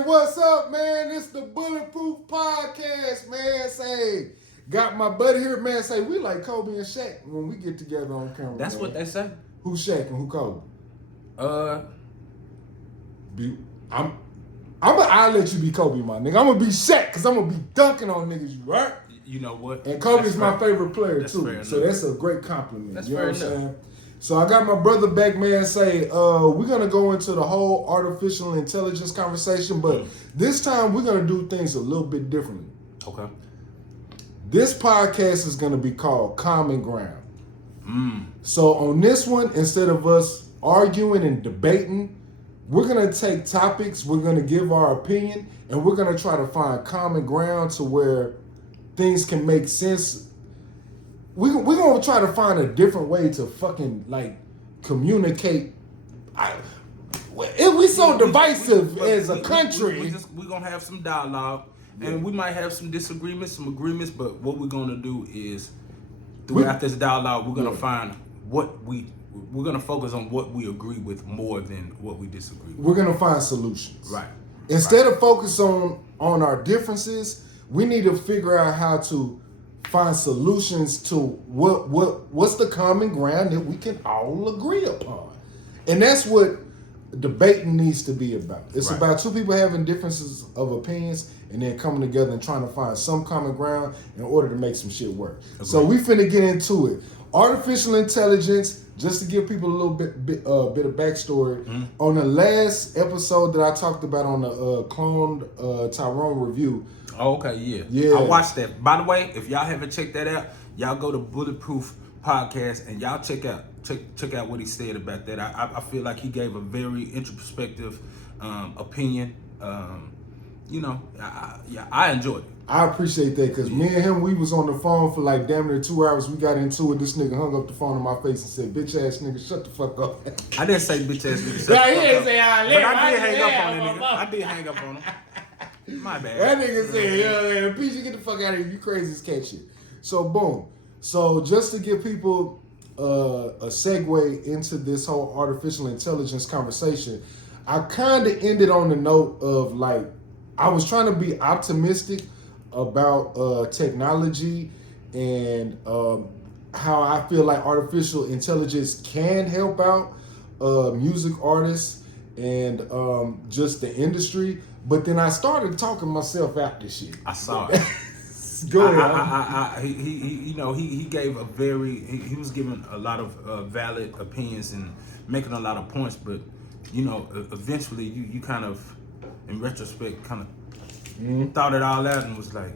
Man, what's up, man? It's the Bulletproof Podcast, man. Say, got my buddy here, man. Say, we like Kobe and Shaq when we get together on camera. That's man. what they say. Who Shaq and who Kobe? I'll let you be Kobe, my nigga. I'm gonna be Shaq because I'm gonna be dunking on niggas, you right? You know what? And Kobe's my favorite player That's too. So that's a great compliment. That's you know fair what I'm enough. saying? So I got my brother back, man. Say, we're gonna go into the whole artificial intelligence conversation, but this time we're gonna do things a little bit differently. Okay. This podcast is gonna be called Common Ground. So on this one, instead of us arguing and debating, we're gonna take topics, we're gonna give our opinion, and we're gonna try to find common ground to where things can make sense. We're gonna try to find a different way to fucking like communicate. We so divisive as a country. We're gonna have some dialogue, and we might have some disagreements, some agreements. But what we're gonna do is, throughout this dialogue, we're gonna find we're gonna focus on what we agree with more than what we disagree with. We're gonna find solutions. Right. Instead of focus on our differences, we need to figure out how to find solutions to what's the common ground that we can all agree upon. And that's what debating needs to be about. It's Right. about two people having differences of opinions and then coming together and trying to find some common ground in order to make some shit work. So we finna get into it. Artificial intelligence, just to give people a little bit of backstory. On the last episode that I talked about on the cloned Tyrone review. Oh, okay, yeah. Yeah. I watched that. By the way, if y'all haven't checked that out, y'all go to Bulletproof Podcast and y'all check out what he said about that. I feel like he gave a very introspective opinion. I enjoyed it. I appreciate that because me and him, we was on the phone for like damn near 2 hours. We got into it. This nigga hung up the phone in my face and said, "Bitch ass nigga, shut the fuck up." I didn't say bitch ass nigga. Yeah, he didn't say I But I did hang up on that nigga. I did hang up on him. My bad. That nigga said, "Yeah, PG, get the fuck out of here. You crazy as cat shit." So boom. So just to give people a segue into this whole artificial intelligence conversation, I kind of ended on the note of like I was trying to be optimistic about technology and how I feel like artificial intelligence can help out music artists and just the industry. But then I started talking myself out this shit. I saw it. Go ahead. He gave a he was giving a lot of valid opinions and making a lot of points, but eventually you kind of, in retrospect, kind of thought it all out and was like,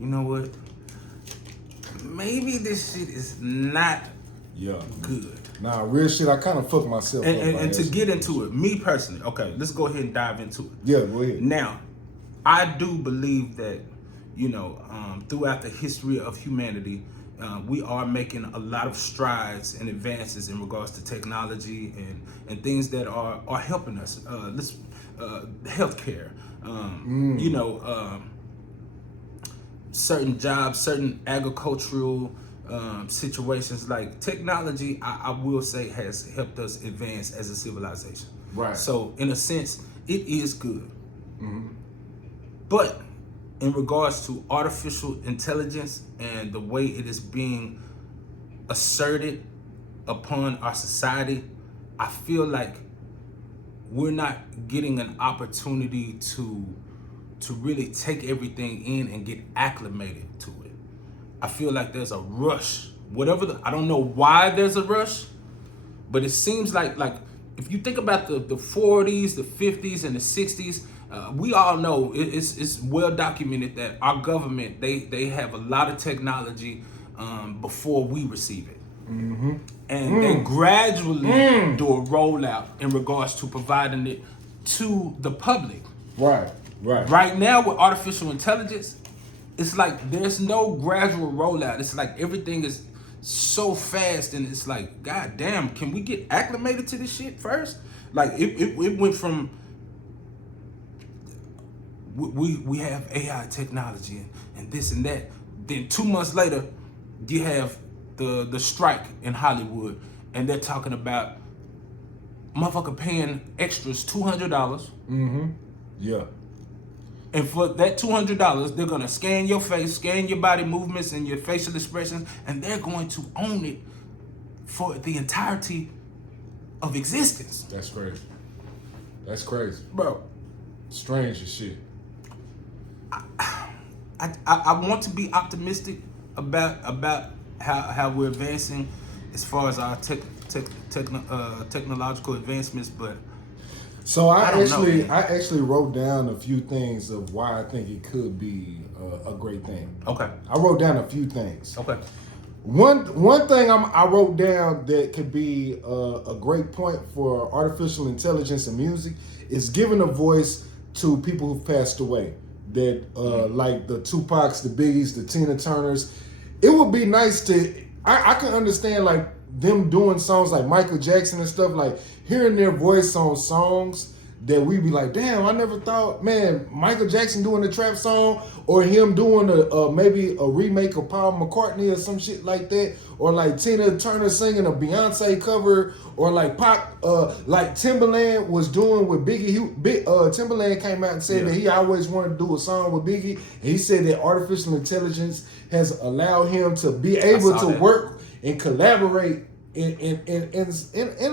you know what? Maybe this shit is not good. Nah, real shit. I kind of fucked myself up. And to get into it, me personally, okay, let's go ahead and dive into it. Yeah, go ahead. Now, I do believe that, throughout the history of humanity, we are making a lot of strides and advances in regards to technology and things that are helping us. Healthcare, certain jobs, certain agricultural situations. Like technology, I will say, has helped us advance as a civilization. Right. So in a sense, it is good. But in regards to artificial intelligence and the way it is being asserted upon our society, I feel like we're not getting an opportunity to really take everything in and get acclimated to it. I feel like there's a rush. I don't know why there's a rush, but it seems like if you think about the 40s, the 50s, and the 60s, we all know it's well documented that our government, they have a lot of technology before we receive it. And they gradually do a rollout in regards to providing it to the public. Right. Right now with artificial intelligence, it's like there's no gradual rollout. It's like everything is so fast, and it's like, God damn, can we get acclimated to this shit first? Like it went from we have AI technology and this and that. Then 2 months later, you have the strike in Hollywood, and they're talking about motherfucker paying extras $200 Yeah. And for that $200, they're gonna scan your face, scan your body movements and your facial expressions, and they're going to own it for the entirety of existence. That's crazy. That's crazy. Bro, Strange as shit. I want to be optimistic about how we're advancing as far as our technological advancements, but So I don't know, man. actually wrote down a few things of why I think it could be a great thing. okay. I wrote down a few things. Okay. One thing I wrote down that could be a great point for artificial intelligence and music is giving a voice to people who've passed away. That like the Tupacs, the Biggies, the Tina Turners. It would be nice to. I can understand like them doing songs like Michael Jackson and stuff, like hearing their voice on songs that we be like, damn, I never thought, man, Michael Jackson doing a trap song, or him doing maybe a remake of Paul McCartney or some shit like that, or like Tina Turner singing a Beyonce cover, or like Pop, like Timbaland was doing with Biggie. Timbaland came out and said that he always wanted to do a song with Biggie, and he said that artificial intelligence has allowed him to be able to work and collaborate in a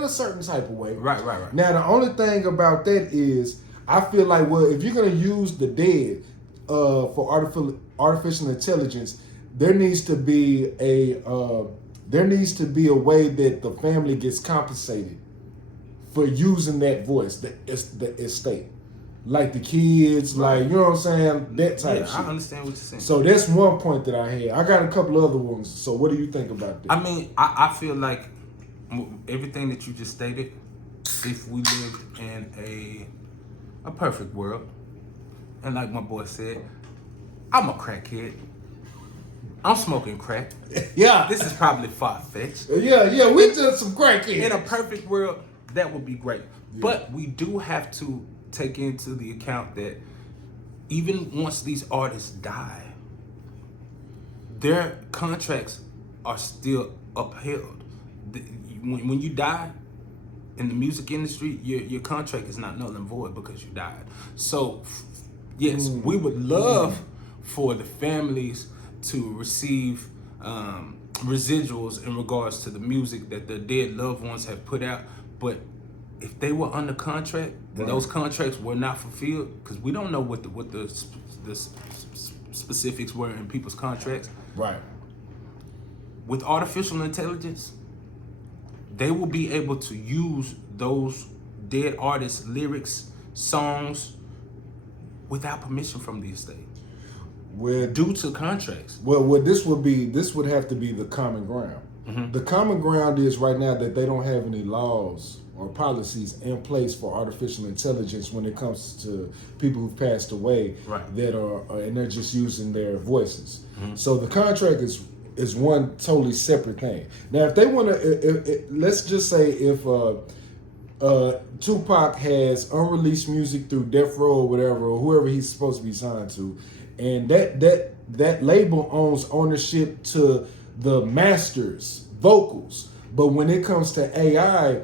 certain type of way. Right. Now the only thing about that is I feel like, well, if you're gonna use the dead for artificial intelligence, there needs to be a way that the family gets compensated for using that voice, the estate. Like the kids, like, you know what I'm saying? That type of shit. I understand what you're saying. So that's one point that I had. I got a couple other ones. So what do you think about that? I mean, I feel like everything that you just stated, if we lived in a perfect world, and like my boy said, I'm a crackhead. I'm smoking crack. Yeah. This is probably far-fetched. Yeah, we just some crackheads. In a perfect world, that would be great. Yeah. But we do have to take into the account that even once these artists die, their contracts are still upheld. When you die in the music industry, your contract is not null and void because you died. So, yes, we would love for the families to receive residuals in regards to the music that their dead loved ones have put out, but if they were under contract and those contracts were not fulfilled, because we don't know what the specifics were in people's contracts. Right. With artificial intelligence, they will be able to use those dead artists' lyrics, songs, without permission from the estate. Due to contracts. Well, this would have to be the common ground. Mm-hmm. The common ground is right now that they don't have any laws or policies in place for artificial intelligence when it comes to people who've passed away, that are and they're just using their voices. Mm-hmm. So the contract is one totally separate thing. Now, if they want to, let's just say if Tupac has unreleased music through Death Row or whatever, or whoever he's supposed to be signed to, and that label owns ownership to the master's vocals, but when it comes to AI,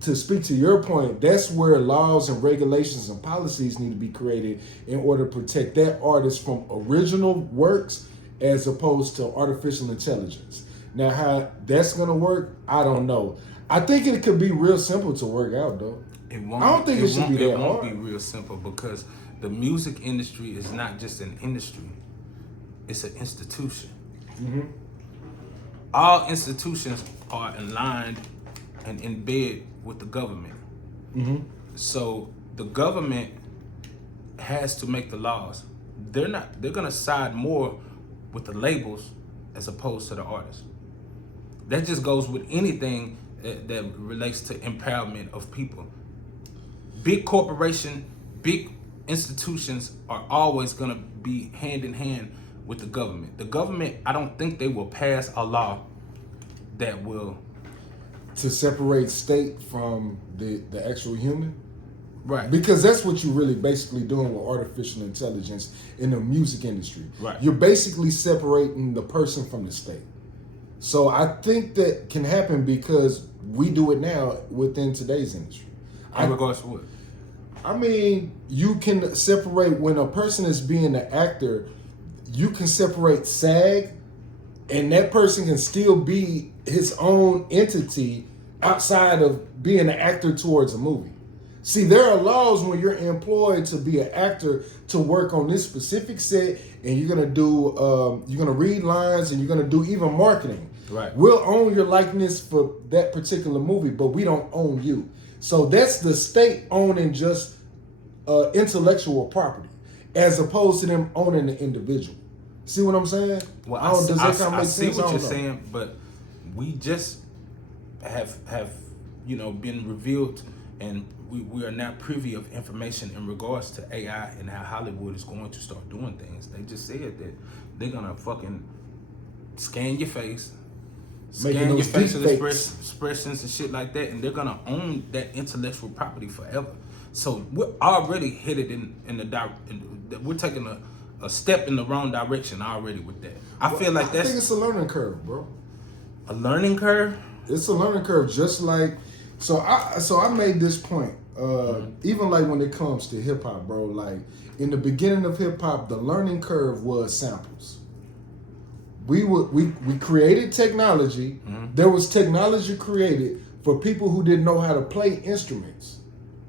to speak to your point, that's where laws and regulations and policies need to be created in order to protect that artist from original works as opposed to artificial intelligence. Now, how that's going to work, I don't know. I think it could be real simple to work out, though. It won't. I don't think it should be that hard. It won't be real simple because the music industry is not just an industry. It's an institution. Mm-hmm. All institutions are aligned and in bed with the government. Mm-hmm. So the government has to make the laws. They're gonna side more with the labels as opposed to the artists. That just goes with anything that relates to empowerment of people. Big corporation, big institutions are always gonna be hand in hand with the government. The government, I don't think they will pass a law that will to separate state from the actual human. Right. Because that's what you're really basically doing with artificial intelligence in the music industry. Right. You're basically separating the person from the state. So I think that can happen because we do it now within today's industry. In regards to what? I mean, you can separate when a person is being an actor. You can separate SAG, and that person can still be his own entity outside of being an actor towards a movie. See, there are laws when you're employed to be an actor to work on this specific set, and you're gonna read lines, and you're gonna do even marketing. Right. We'll own your likeness for that particular movie, but we don't own you. So that's the state owning just intellectual property, as opposed to them owning the individual. See what I'm saying? Well, does that kind of I make see sense? what I you're don't know. saying, but we just have been revealed, and we are now privy of information in regards to AI and how Hollywood is going to start doing things. They just said that they're gonna fucking scan your face, Making scan your those facial deep fakes. expressions and shit like that, and they're gonna own that intellectual property forever. So we're already headed we're taking a step in the wrong direction already with that. I feel like I that's think it's a learning curve, bro. a learning curve. It's a learning curve, just like I made this point. Even like when it comes to hip hop, bro. Like in the beginning of hip hop, the learning curve was samples. We created technology. There was technology created for people who didn't know how to play instruments.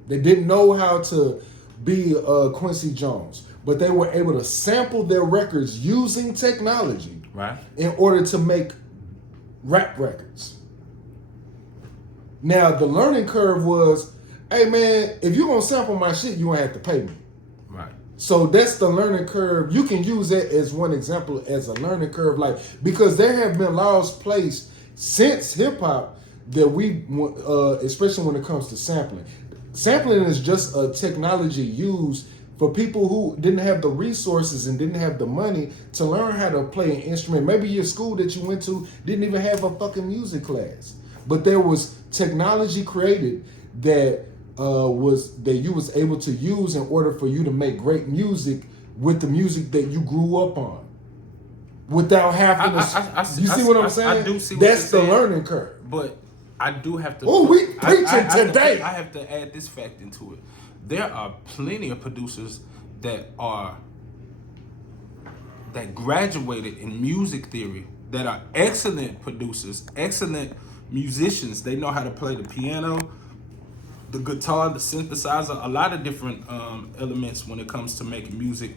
They didn't know how to be Quincy Jones, but they were able to sample their records using technology, Right. in order to make rap records. Now the learning curve was, hey man, if you're gonna sample my shit, you gonna have to pay me. Right. So that's the learning curve. You can use that as one example as a learning curve, like, because there have been laws placed since hip hop that especially when it comes to sampling. Sampling is just a technology used for people who didn't have the resources and didn't have the money to learn how to play an instrument. Maybe your school that you went to didn't even have a fucking music class, but there was technology created that you was able to use in order for you to make great music with the music that you grew up on, without having to. You see what I'm saying? I do see what That's you're the saying. learning curve. But I do have to. Oh, we preaching today. I have to add this fact into it. There are plenty of producers that graduated in music theory that are excellent producers, excellent musicians. They know how to play the piano, the guitar, the synthesizer, a lot of different elements when it comes to making music.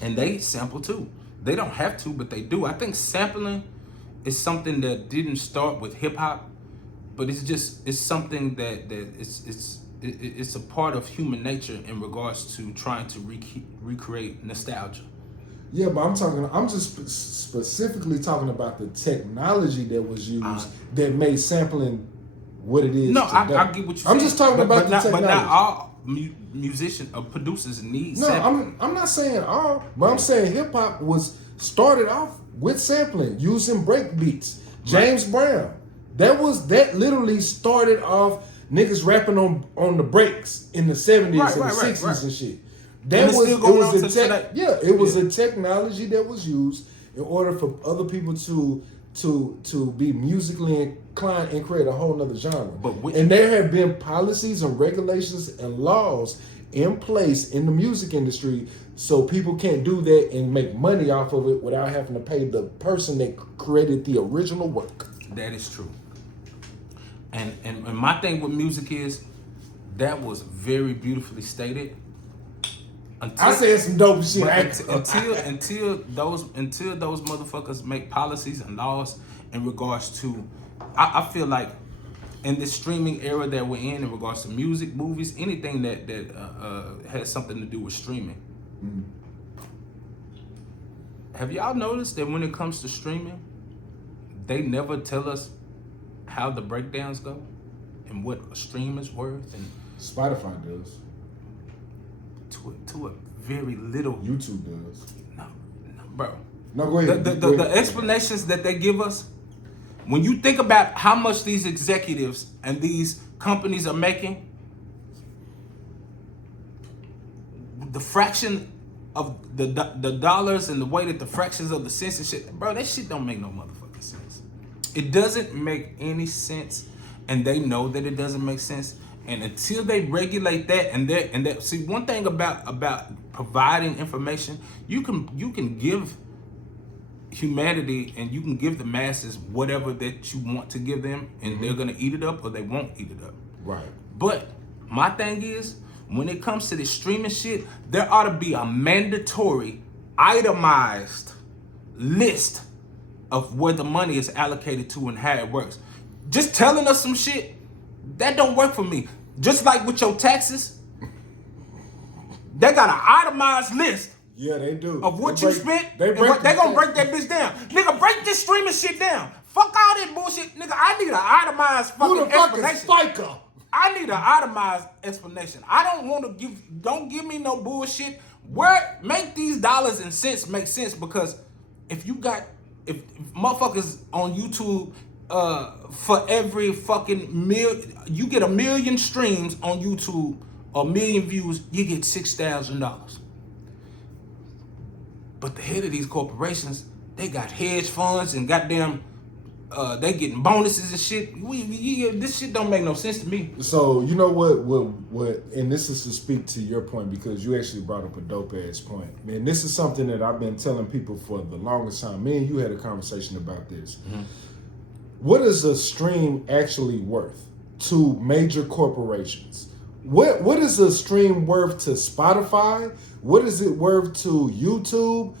And they sample too. They don't have to, but they do. I think sampling is something that didn't start with hip hop, but it's something that it's a part of human nature in regards to trying to recreate nostalgia. Yeah, but I'm just specifically talking about the technology that was used that made sampling what it is. No, today. I get what you're saying. I'm just talking about the technology. But not all musicians or producers need sampling. I'm not saying all, but I'm saying hip hop was started off with sampling, using break beats. James Brown. That literally started off niggas rapping on the breaks in the 70s and the 60s and shit. It was a technology that was used in order for other people to be musically inclined and create a whole nother genre. And there have been policies and regulations and laws in place in the music industry so people can't do that and make money off of it without having to pay the person that created the original work. That is true. And my thing with music is that was very beautifully stated. I said some dope shit. Until those motherfuckers make policies and laws in regards to, I feel like in this streaming era that we're in regards to music, movies, anything that has something to do with streaming. Have y'all noticed that when it comes to streaming, they never tell us how the breakdowns go and what a stream is worth? And Spotify does. To a very little. YouTube does. No, bro. No, go ahead. The explanations that they give us, when you think about how much these executives and these companies are making, the fraction of the dollars and the way that the fractions of the cents and shit, bro, that shit don't make no motherfucking sense. It doesn't make any sense, and they know that it doesn't make sense. And until they regulate that, and that, see, one thing about providing information, you can give humanity and you can give the masses whatever that you want to give them, and they're gonna eat it up or they won't eat it up. Right. But my thing is, when it comes to this streaming shit, there ought to be a mandatory, itemized list of where the money is allocated to and how it works. Just telling us some shit, that don't work for me. Just like with your taxes, they got an itemized list. Yeah, they do. Of what you spent, They gonna break that bitch down. Nigga, break this streaming shit down. Fuck all that bullshit. Nigga, I need an itemized Who fucking the fuck is explanation. Spiker? I need an itemized explanation. I don't want to don't give me no bullshit. Make these dollars and cents make sense, because if motherfuckers on YouTube, for every fucking you get 1 million streams on YouTube or 1 million views, you get $6,000. But the head of these corporations, they got hedge funds and goddamn, they getting bonuses and shit. This shit don't make no sense to me. So you know what? And this is to speak to your point, because you actually brought up a dope ass point. Man, this is something that I've been telling people for the longest time. Me and you had a conversation about this. Mm-hmm. What is a stream actually worth to major corporations? What is a stream worth to Spotify? What is it worth to YouTube?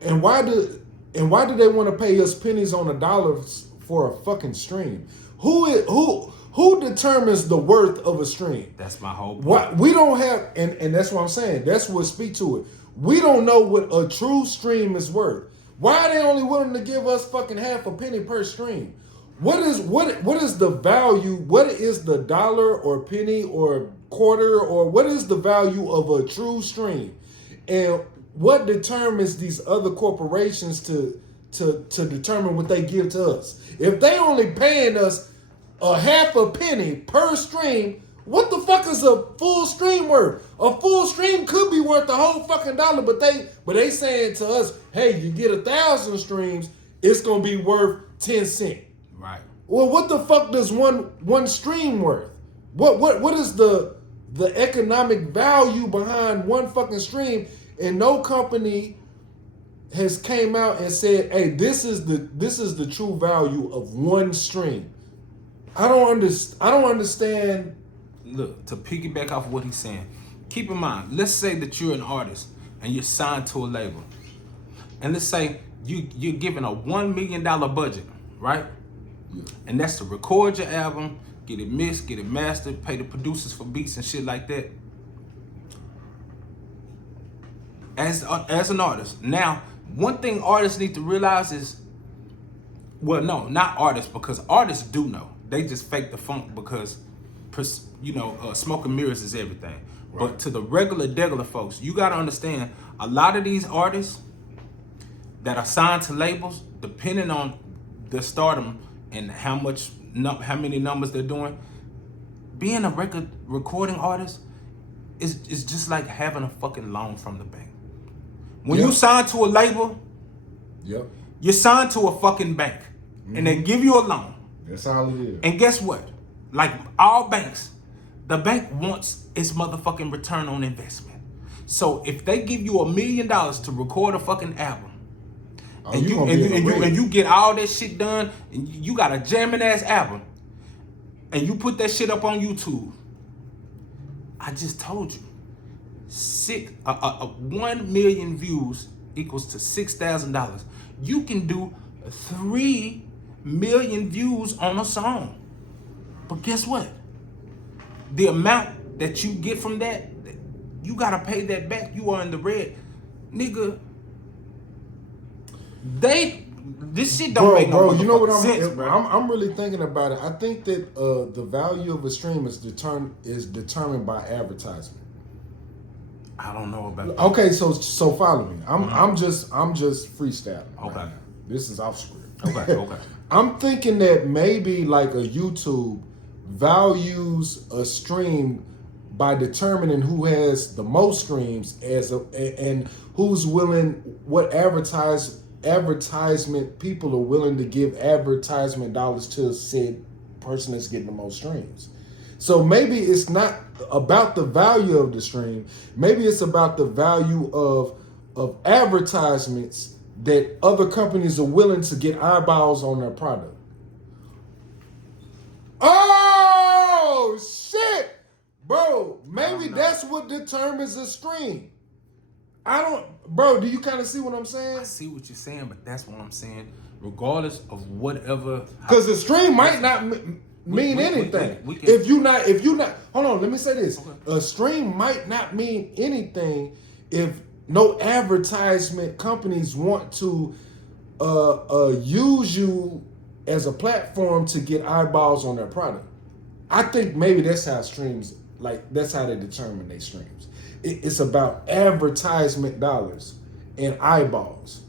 And why do they want to pay us pennies on the dollar for a fucking stream? Who determines the worth of a stream? That's my whole point. What we don't have, and that's what I'm saying. That's what speak to it. We don't know what a true stream is worth. Why are they only willing to give us fucking half a penny per stream? What is the value? What is the dollar or penny or quarter, or what is the value of a true stream? And what determines these other corporations to determine what they give to us? If they only paying us a half a penny per stream, what the fuck is a full stream worth? A full stream could be worth a whole fucking dollar, but they saying to us, hey, you get 1,000 streams, it's gonna be worth 10 cents. Right. Well, what the fuck does one stream worth? What is the economic value behind one fucking stream? And no company has came out and said, hey, this is the true value of one stream. I don't understand. Look, to piggyback off what he's saying, keep in mind, let's say that you're an artist and you're signed to a label. And let's say you're given a $1 million budget, right? Yeah. And that's to record your album, get it mixed, get it mastered, pay the producers for beats and shit like that. As an artist. Now, one thing artists need to realize is, well, no, not artists, because artists do know. They just fake the funk because, smoke and mirrors is everything. Right. But to the regular folks, you got to understand, a lot of these artists that are signed to labels, depending on their stardom and how many numbers they're doing, being a recording artist is just like having a fucking loan from the bank. When you sign to a label, you're signed to a fucking bank, and they give you a loan. That's all it is. And guess what? Like all banks, the bank wants its motherfucking return on investment. So if they give you $1 million to record a fucking album, and you get all that shit done, and you got a jamming ass album, and you put that shit up on YouTube, I just told you, 1 million views equals to $6,000. You can do 3 million views on a song, but guess what? The amount that you get from that, you gotta pay that back. You are in the red, nigga. This shit don't make no sense. You know what I'm really thinking about it. I think that the value of a stream is determined by advertisement. I don't know about that. Okay, so follow me. I'm just freestyling. Okay. Right now. This is off script. Okay. I'm thinking that maybe like a YouTube values a stream by determining who has the most streams and who's willing, what advertisement people are willing to give advertisement dollars to said person that's getting the most streams. So maybe it's not about the value of the stream. Maybe it's about the value of advertisements that other companies are willing to get eyeballs on their product. Oh shit, bro! Maybe that's what determines a stream. I don't, bro. Do you kind of see what I'm saying? I see what you're saying, but that's what I'm saying. Regardless of whatever, because the stream might not mean anything. If you not, hold on. Let me say this: a stream might not mean anything if no advertisement companies want to use you as a platform to get eyeballs on their product. I think maybe that's how streams, like that's how they determine their streams. It's about advertisement dollars and eyeballs.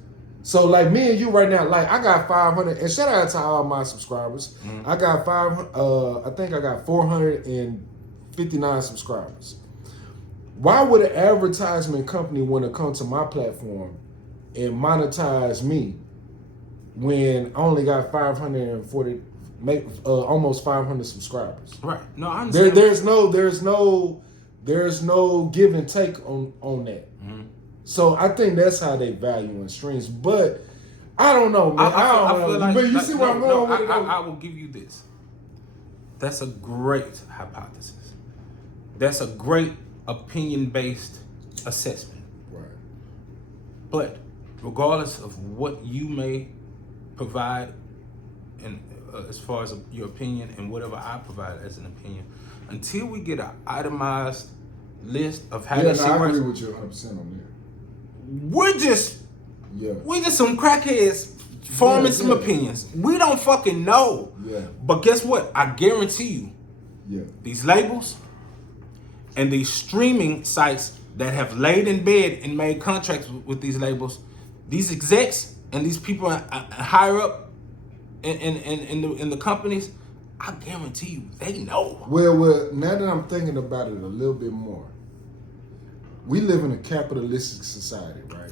So like me and you right now, like I got 500, and shout out to all my subscribers. I got I think I got 459 subscribers. Why would an advertisement company want to come to my platform and monetize me when I only got 540, almost 500 subscribers? Right. No, I understand. There's no give and take on that. So I think that's how they value in streams. But I don't know, man. I feel like, but you see where I'm going with it. I will give you this. That's a great hypothesis. That's a great opinion-based assessment. Right. But regardless of what you may provide, and as far as your opinion and whatever I provide as an opinion, until we get an itemized list of how that shit works. I agree with you 100% on that. We're just some crackheads forming some opinions. We don't fucking know. Yeah. But guess what? I guarantee you, these labels and these streaming sites that have laid in bed and made contracts with these labels, these execs and these people higher up in the companies, I guarantee you, they know. Well, now that I'm thinking about it a little bit more, we live in a capitalistic society, right?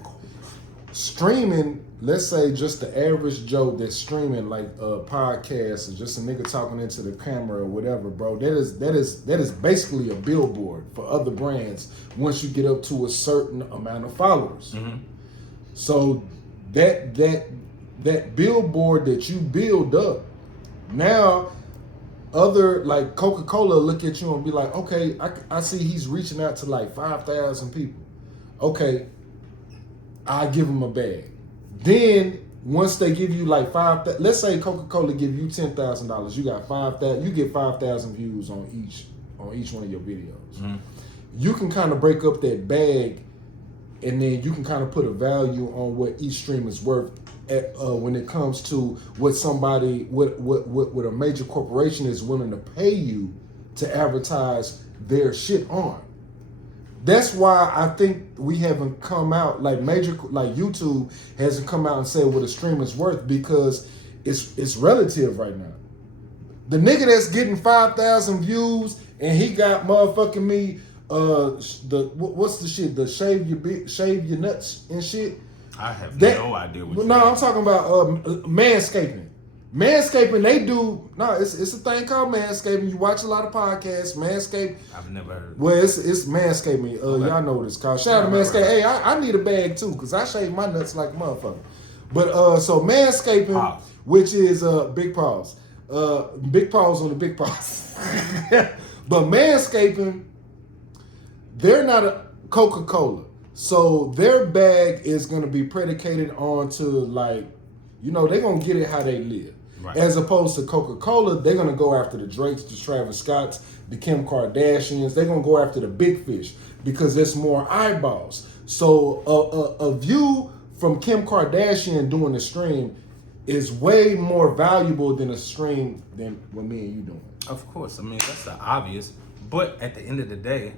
Streaming, let's say just the average Joe that's streaming like a podcast or just a nigga talking into the camera or whatever, bro, that is basically a billboard for other brands once you get up to a certain amount of followers. So that billboard that you build up, now other, like Coca-Cola look at you and be like, okay, I see he's reaching out to like 5,000 people. Okay, I give him a bag. Then once they give you like let's say Coca-Cola give you $10,000, you got 5,000, you get 5,000 views on each one of your videos. You can kind of break up that bag, and then you can kind of put a value on what each stream is worth when it comes to what a major corporation is willing to pay you to advertise their shit on. That's why I think we haven't come out, like YouTube hasn't come out and said what a stream is worth, because it's relative right now. The nigga that's getting 5,000 views and he got motherfucking me what's the shit? The shave your nuts and shit. I have no idea what. No, I'm talking about manscaping. Manscaping, they do. No, it's a thing called manscaping. You watch a lot of podcasts. Manscaped. I've never heard. Well, it's manscaping. Okay. Y'all know what it's called. Shout out to Manscaped. Hey, I need a bag too, because I shave my nuts like a motherfucker. But so manscaping, which is big paws, big paws on the big paws. But manscaping, they're not a Coca-Cola. So their bag is going to be predicated on to, like, you know, they're going to get it how they live. Right. As opposed to Coca-Cola, they're going to go after the Drakes, the Travis Scotts, the Kim Kardashians. They're going to go after the big fish because there's more eyeballs. So a view from Kim Kardashian doing a stream is way more valuable than a stream than what me and you doing. Of course. I mean, that's the obvious. But at the end of the day,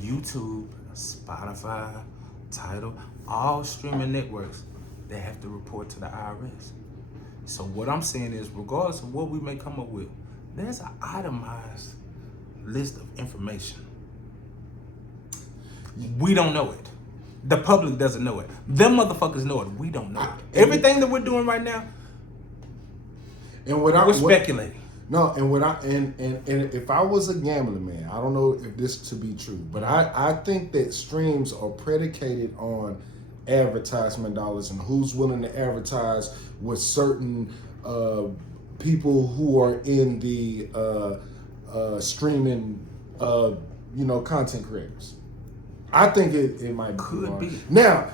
YouTube, Spotify, Tidal, all streaming networks, they have to report to the IRS. So what I'm saying is, regardless of what we may come up with, there's an itemized list of information. We don't know it. The public doesn't know it. Them motherfuckers know it. We don't know it. Everything that we're doing right now, and we're speculating. No, and what and if I was a gambling man, I don't know if this to be true, but I think that streams are predicated on advertisement dollars and who's willing to advertise with certain people who are in the streaming content creators. I think it might Could be. Now,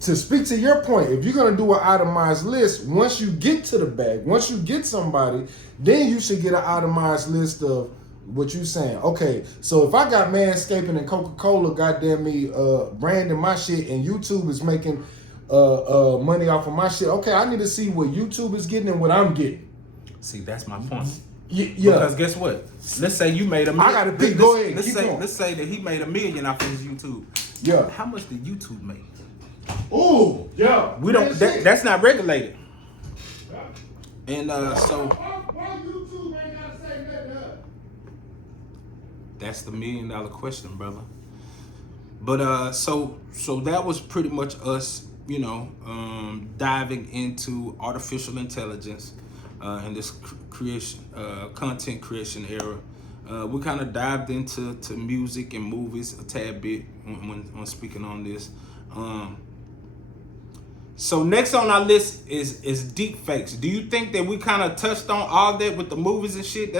to speak to your point, if you're gonna do an itemized list, once you get to the bag, once you get somebody, then you should get an itemized list of what you saying. Okay, so if I got Manscaping and Coca-Cola, goddamn me, branding my shit, and YouTube is making money off of my shit. Okay, I need to see what YouTube is getting and what I'm getting. See, that's my point. Yeah. Because guess what? Let's say you made $1 million. I gotta pick. Go ahead. Let's say that he made $1 million off his YouTube. Yeah. How much did YouTube make? Ooh, yeah. We don't. That's not regulated. And so Why YouTube ain't gotta say nothing to us? that's the $1 million question, brother. But so that was pretty much us, diving into artificial intelligence in this content creation era. We kind of dived into music and movies a tad bit when speaking on this. So next on our list is deep fakes. Do you think that we kind of touched on all that with the movies and shit?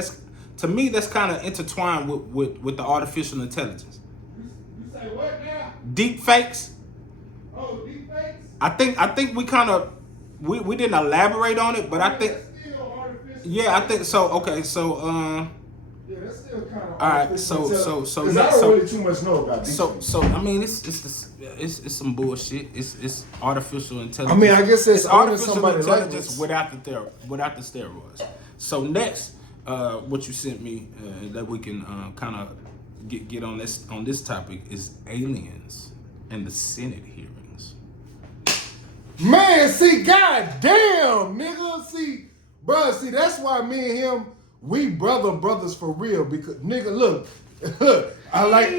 To me, that's kind of intertwined with the artificial intelligence. You say what now? Deep fakes. Oh, deep fakes? I think we kind of we didn't elaborate on it, but I think That's still artificial. yeah, I think so. Okay, so Yeah, that's still kind of all right, artificial so because I don't really too much know about deep fakes. so I mean it's some bullshit. It's artificial intelligence. I mean, I guess it's artificial somebody intelligence like without the steroids. So next, what you sent me that we can kind of get on this topic is aliens and the Senate hearings. Man, see, goddamn, nigga, see, that's why me and him, we brothers for real. Because nigga, look, I like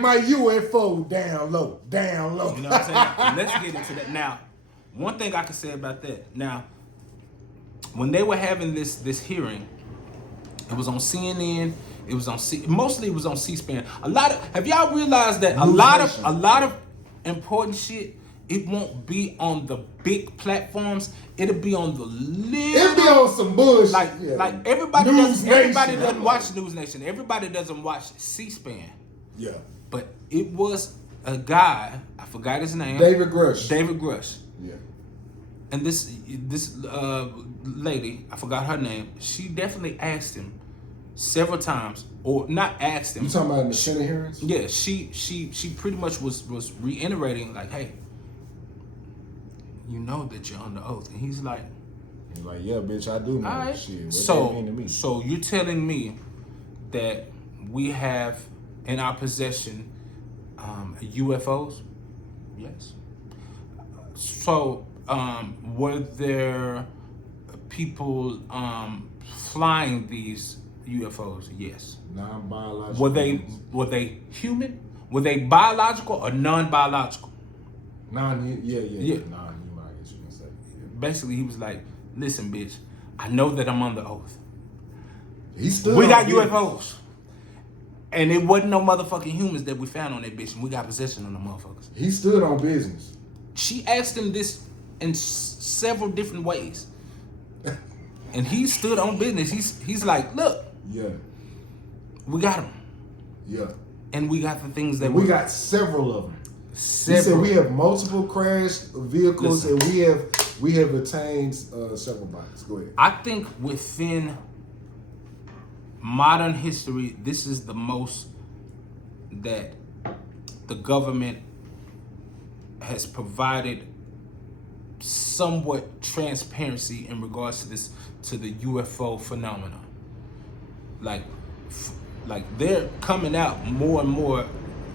my UFO down low. You know what I'm saying? Let's get into that. Now, one thing I can say about that. Now, when they were having this hearing, it was on CNN. It was on mostly it was on C-SPAN. Have y'all realized that a lot of important shit, it won't be on the big platforms. It'll be on the little. It'll be on some bullshit. Like everybody News doesn't watch News Nation. Everybody doesn't watch C-SPAN. Yeah. But it was a guy, I forgot his name. David Grush. Yeah. And this lady, I forgot her name. She definitely asked him several times, or not asked him. You talking about in the Senate hearings? Yeah, she pretty much was reiterating like, hey, you know that you're under oath, and he's like, yeah, bitch, I do know. all right. Shit, what that mean to me? So you're telling me that we have in our possession UFOs? Yes. So were there people flying these UFOs? Yes. Non-biological. Were they human? Were they biological or non-biological? Yeah. Nah, you might get you say. Basically, he was like, "Listen, bitch, I know that I'm under oath. He stood We got on UFOs, and it wasn't no motherfucking humans that we found on that bitch, and we got possession of the motherfuckers." He stood on business. She asked him this in several different ways, and he stood on business. He's like, "Look, Yeah. we got them, Yeah. and we got the things that We got several of them. He said several." we have multiple crashed vehicles. Listen. And we have attained several bodies. Go ahead. I think within modern history, this is the most that the government has provided somewhat transparency in regards to the UFO phenomenon. Like they're coming out more and more.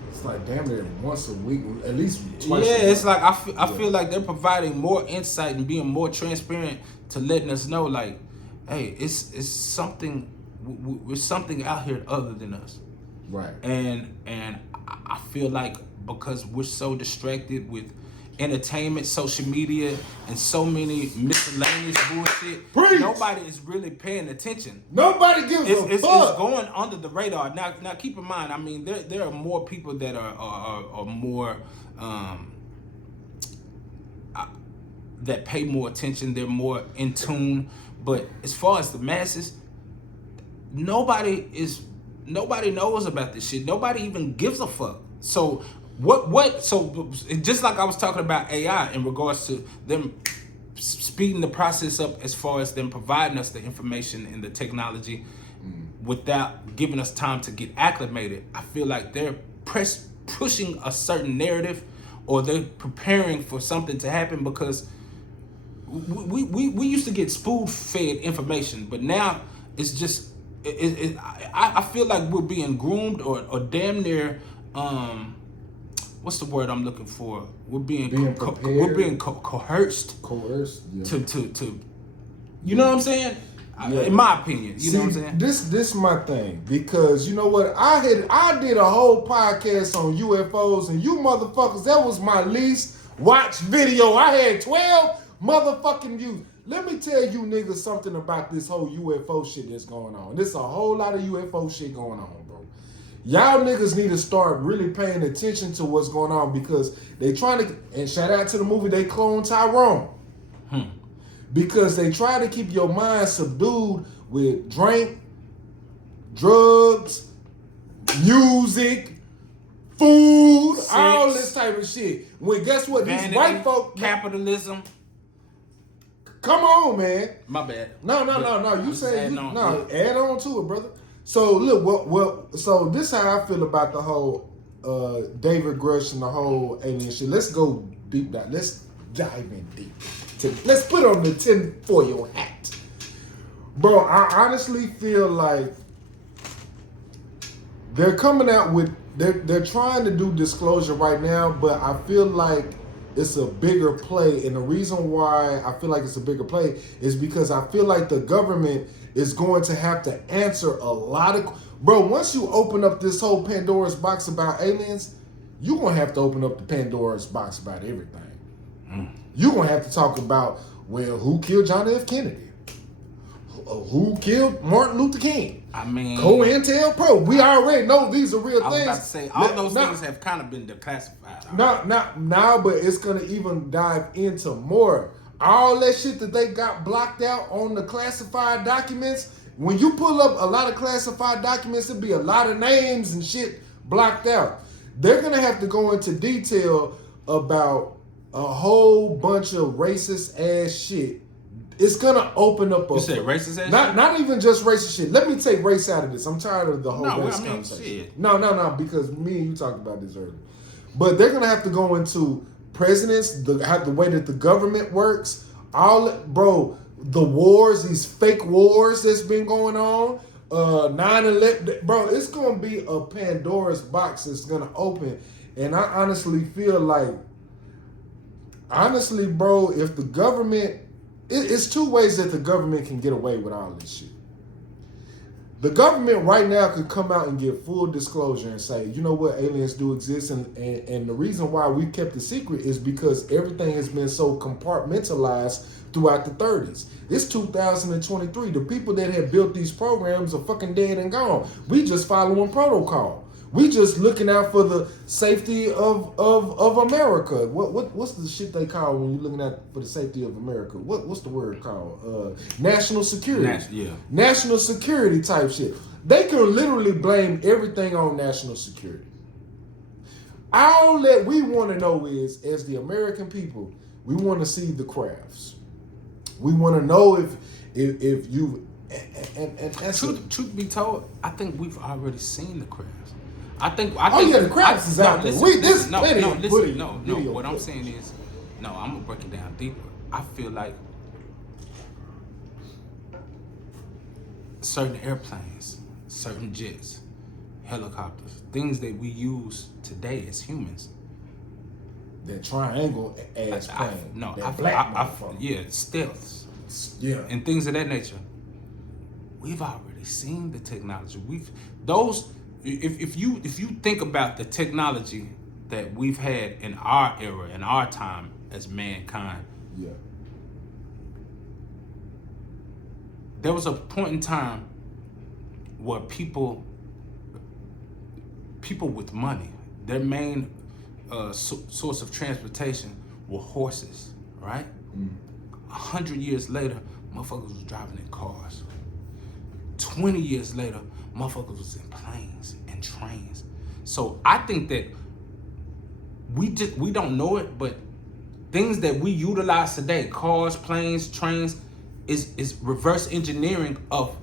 It's like damn near once a week, at least twice. Yeah, a it's month. like I feel like they're providing more insight and being more transparent to letting us know, like, hey, it's something. We're something out here other than us. Right. And I feel like because we're so distracted with entertainment, social media, and so many miscellaneous bullshit. Preach. Nobody is really paying attention. Nobody gives a It's fuck. going under the radar. Now keep in mind, I mean, there are more people that are more that pay more attention. They're more in tune. But as far as the masses, nobody knows about this shit. Nobody even gives a fuck. So so just like I was talking about AI in regards to them speeding the process up as far as them providing us the information and the technology without giving us time to get acclimated, I feel like they're pushing a certain narrative, or they're preparing for something to happen, because we used to get spoon-fed information, but now it's just I feel like we're being groomed or damn near what's the word I'm looking for? We're being coerced. Coerced. Yeah. To you know what I'm saying? Yeah. In my opinion, you know what I'm saying? This my thing, because you know what, I did a whole podcast on UFOs, and you motherfuckers, that was my least watched video. I had 12 motherfucking views. Let me tell you niggas something about this whole UFO shit that's going on. There's a whole lot of UFO shit going on, bro. Y'all niggas need to start really paying attention to what's going on, because they trying to, and shout out to the movie They Clone Tyrone. Because they try to keep your mind subdued with drink, drugs, music, food, Sex, all this type of shit. When guess what? vanity, These white folk, capitalism. come on, man. My bad. No. You say adding you, on. no. Add on to it, brother. So look, so this how I feel about the whole David Grush and the whole alien shit. Let's go deep dive. Let's dive in deep. Let's put on the tinfoil hat, bro. I honestly feel like they're coming out with they're trying to do disclosure right now, but I feel like it's a bigger play, and the reason why I feel like it's a bigger play is because I feel like the government is going to have to answer a lot of, bro. Once you open up this whole Pandora's box about aliens, you're gonna have to open up the Pandora's box about everything. You're gonna have to talk about, well, who killed John F. Kennedy? Who killed Martin Luther King? I mean, COINTELPRO. We already know these are real I was things. about to say, all those things have kind of been declassified. Now, but it's gonna even dive into more. All that shit that they got blocked out on the classified documents. When you pull up a lot of classified documents, it'll be a lot of names and shit blocked out. They're gonna have to go into detail about a whole bunch of racist ass shit. It's gonna open up a. You said racist ass shit? Not even just racist shit. Let me take race out of this. I'm tired of the whole race conversation. Shit. No, because me and you talked about this earlier. But they're gonna have to go into presidents, the way that the government works, the wars, these fake wars that's been going on, 9/11, bro. It's gonna be a Pandora's box that's gonna open, and I honestly feel like. Honestly, bro, if the government, it's two ways that the government can get away with all this shit. The government right now could come out and give full disclosure and say, you know what, aliens do exist, and the reason why we kept it secret is because everything has been so compartmentalized throughout the 30s. It's 2023. The people that have built these programs are fucking dead and gone. We just following protocol. We just looking out for the safety of America. What's the shit they call when you're looking out for the safety of America? What's the word called? National security. National security type shit. They can literally blame everything on national security. All that we want to know is, as the American people, we want to see the crafts. We want to know if you and that's truth be told, I think we've already seen the crafts. I think the crafts is out there. What I'm saying is, I'm gonna break it down deeper. I feel like certain airplanes, certain jets, helicopters, things that we use today as humans. That triangle ass plane. Stealths. Yeah. And things of that nature. We've already seen the technology. If you think about the technology that we've had in our era, in our time as mankind. Yeah. There was a point in time where people with money, their main source of transportation were horses, right? 100 years later, motherfuckers was driving in cars. 20 years later, motherfuckers was in planes and trains. So I think that we don't know it, but things that we utilize today, cars, planes, trains, is reverse engineering of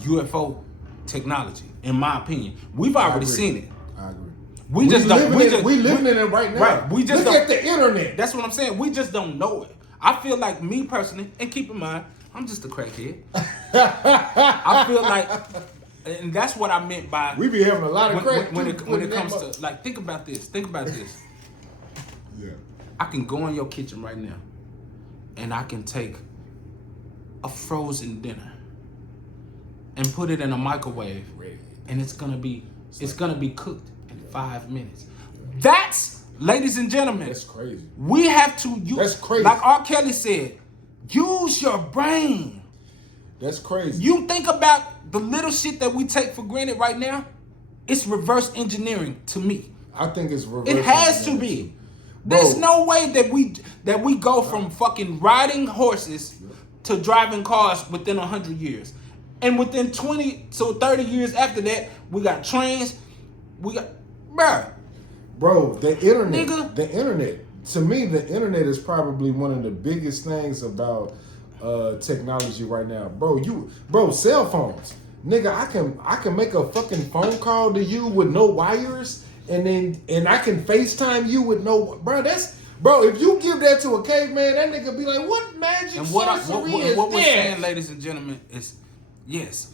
UFO technology, in my opinion. We've already seen it. I agree. We living in it right now. Right. We just look at the internet. That's what I'm saying. We just don't know it. I feel like, me personally, and keep in mind, I'm just a crackhead. I feel like, and that's what I meant by we be having a lot of crack when it comes to, like, think about this. Yeah. I can go in your kitchen right now, and I can take a frozen dinner and put it in a microwave, and it's gonna be cooked in 5 minutes. That's, ladies and gentlemen, That's crazy. we have to use, That's crazy. like R. Kelly said, use your brain. That's crazy. You think about the little shit that we take for granted right now, it's reverse engineering to me. I think it's reverse. It has to be. There's no way that we go from fucking riding horses to driving cars within 100 years. And within 20 to 30 years after that, we got trains. We got, Bro, the internet. Nigga. The internet. To me, the internet is probably one of the biggest things about technology right now. Bro, cell phones. Nigga, I can make a fucking phone call to you with no wires, and I can FaceTime you with no, bro, if you give that to a caveman, that nigga be like, what magic sorcery is what we're that? saying, ladies and gentlemen, is yes,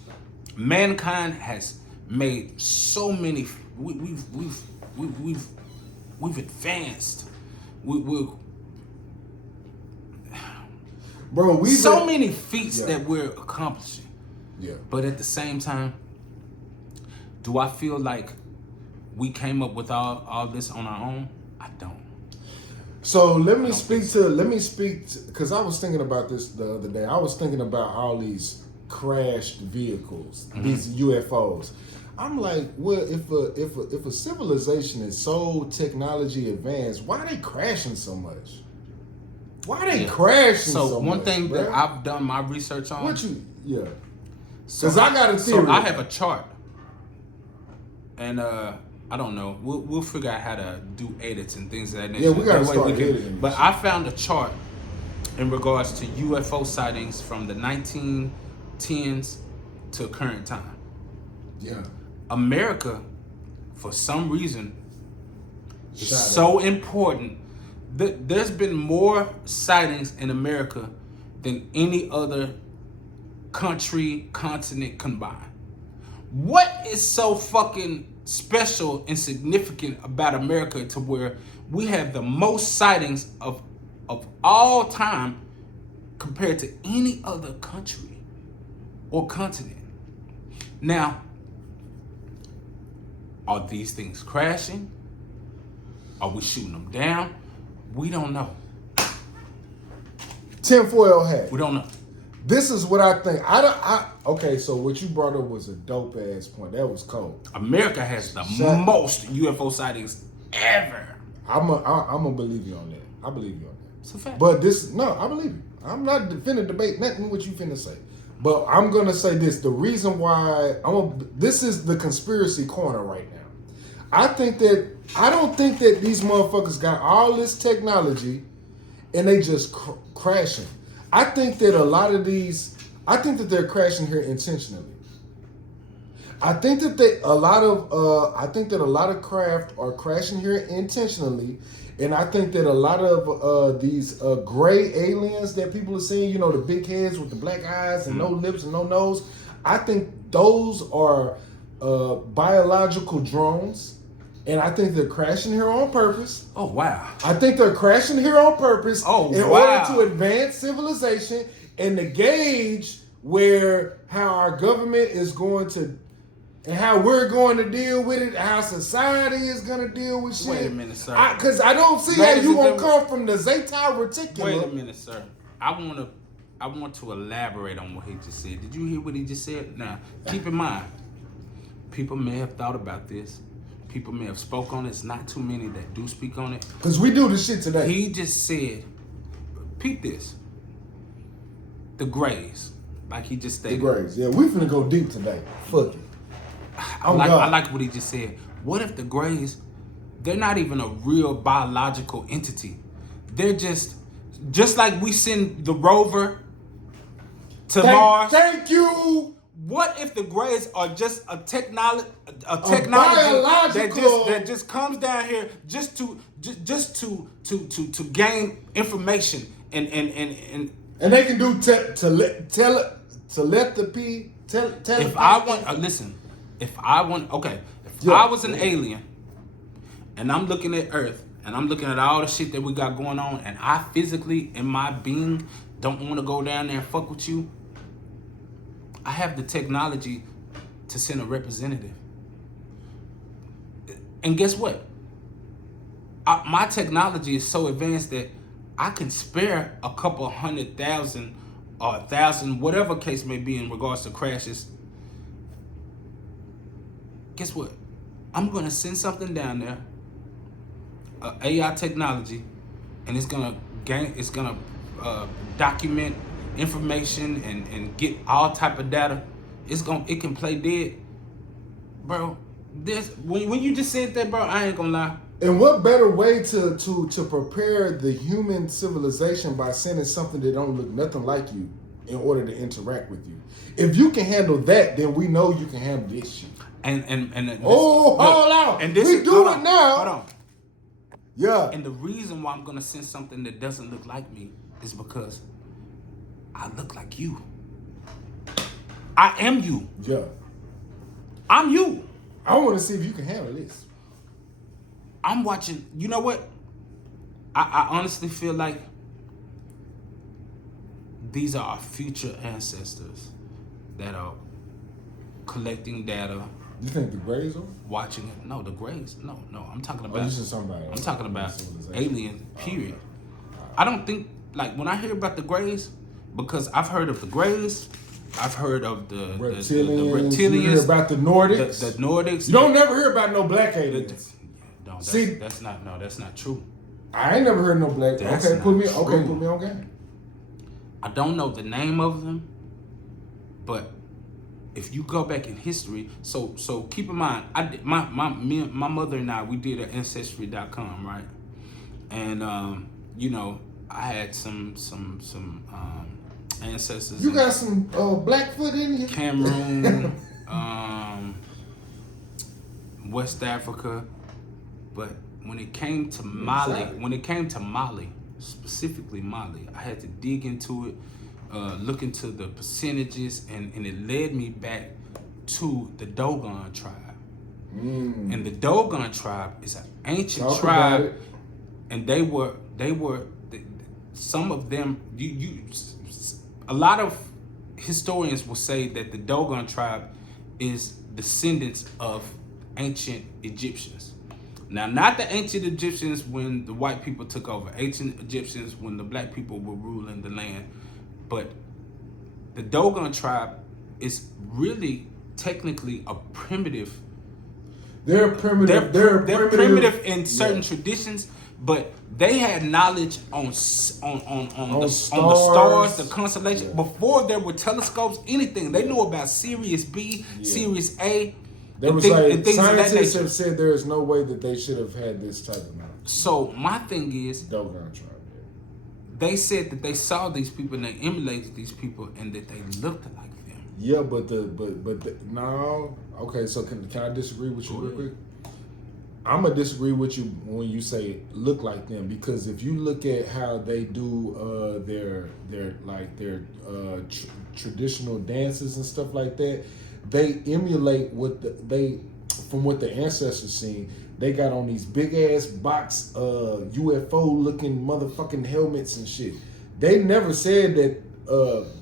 mankind has made so many. We've advanced. Bro, many feats that we're accomplishing. Yeah. But at the same time, do I feel like we came up with all this on our own? I don't. So let me speak to, because I was thinking about this the other day. I was thinking about all these crashed vehicles, these UFOs. I'm like, well, if a civilization is so technology advanced, why are they crashing so much? Why are they crashing so much? So one thing that I've done my research on. Because I got a theory. So I have a chart, and I don't know. We'll figure out how to do edits and things of that nature. Yeah, we gotta start editing. But I found a chart in regards to UFO sightings from the 1910s to current time. Yeah. America, for some reason, is so important. There's been more sightings in America than any other country, continent combined. What is so fucking special and significant about America to where we have the most sightings of all time compared to any other country or continent? Now, are these things crashing? Are we shooting them down? We don't know. Tinfoil hat. We don't know. This is what I think. Okay, so what you brought up was a dope ass point. That was cold. America has the most UFO sightings ever. I'm gonna believe you on that. I believe you on that. It's a fact. But I believe you. I'm not finna debate nothing what you finna say. But I'm gonna say this. The reason why this is the conspiracy corner right now. I don't think that these motherfuckers got all this technology and they just crashing. I think that they're crashing here intentionally. I think that a lot of craft are crashing here intentionally, and I think that a lot of these gray aliens that people are seeing, you know, the big heads with the black eyes and no lips and no nose, I think those are biological drones. And I think they're crashing here on purpose. Oh, wow. I think they're crashing here on purpose in order to advance civilization and to gauge how our government is going to and how we're going to deal with it, how society is going to deal with shit. Wait a minute, sir. Because I don't see how you going to come from the Zeta Reticulum. Wait a minute, sir. I want to elaborate on what he just said. Did you hear what he just said? Now, keep in mind, people may have thought about this. People may have spoke on it. It's not too many that do speak on it. Because we do this shit today. He just said, peep this. The Grays, like he just stated. The Grays, yeah, we finna go deep today. Fuck it. I like what he just said. What if the Grays, they're not even a real biological entity. They're just like we send the rover to Mars. Thank you. What if the Grays are just a technology biological that just comes down here just to gain information and they can do telepathy. If I want listen, if I was an alien and I'm looking at Earth and I'm looking at all the shit that we got going on and I physically in my being don't want to go down there and fuck with you, I have the technology to send a representative. And guess what? My technology is so advanced that I can spare a couple 100,000 or 1,000, whatever case may be in regards to crashes. Guess what? I'm gonna send something down there, AI technology, and it's gonna document information and get all type of data. It can play dead, bro. When you just said that, bro, I ain't gonna lie. And what better way to prepare the human civilization by sending something that don't look nothing like you in order to interact with you? If you can handle that, then we know you can handle this shit. Hold on. And this we do it now. Hold on. Yeah. And the reason why I'm gonna send something that doesn't look like me is because I look like you. I am you. Yeah. I'm you. I want to see if you can handle this. I'm watching. You know what? I honestly feel like these are our future ancestors that are collecting data. You think the Greys are? Watching it. No, the Greys. No. I'm talking about. I'm talking about alien. Period. I don't think when I hear about the Greys, because I've heard of the Greys, I've heard of the reptilians. You hear about the Nordics. The Nordics. You don't never hear about no black aliens. No, that's not true. I ain't never heard no black. Put me on game. I don't know the name of them, but if you go back in history, so keep in mind, my mother and I, we did an ancestry.com, right? And I had some ancestors. You got some Blackfoot in you? Cameroon, West Africa, but when it came to Mali, specifically Mali, I had to dig into it, look into the percentages, and it led me back to the Dogon tribe. And the Dogon tribe is an ancient tribe, and they were some of them. A lot of historians will say that the Dogon tribe is descendants of ancient Egyptians. Now, not the ancient Egyptians when the white people took over, ancient Egyptians when the black people were ruling the land, but the Dogon tribe is really technically a primitive. They're primitive. They're primitive in certain traditions, but they had knowledge on the stars, the constellation, before there were telescopes, anything. They knew about Sirius B, Sirius A. Scientists have said there is no way that they should have had this type of knowledge. So my thing is, Dogon tribe. They said that they saw these people and they emulated these people and that they looked like them. Yeah, but no. Okay, so can I disagree with you real quick? I'm gonna disagree with you when you say look like them, because if you look at how they do their traditional dances and stuff like that, they emulate from what the ancestors seen. They got on these big ass box UFO looking motherfucking helmets and shit. They never said that,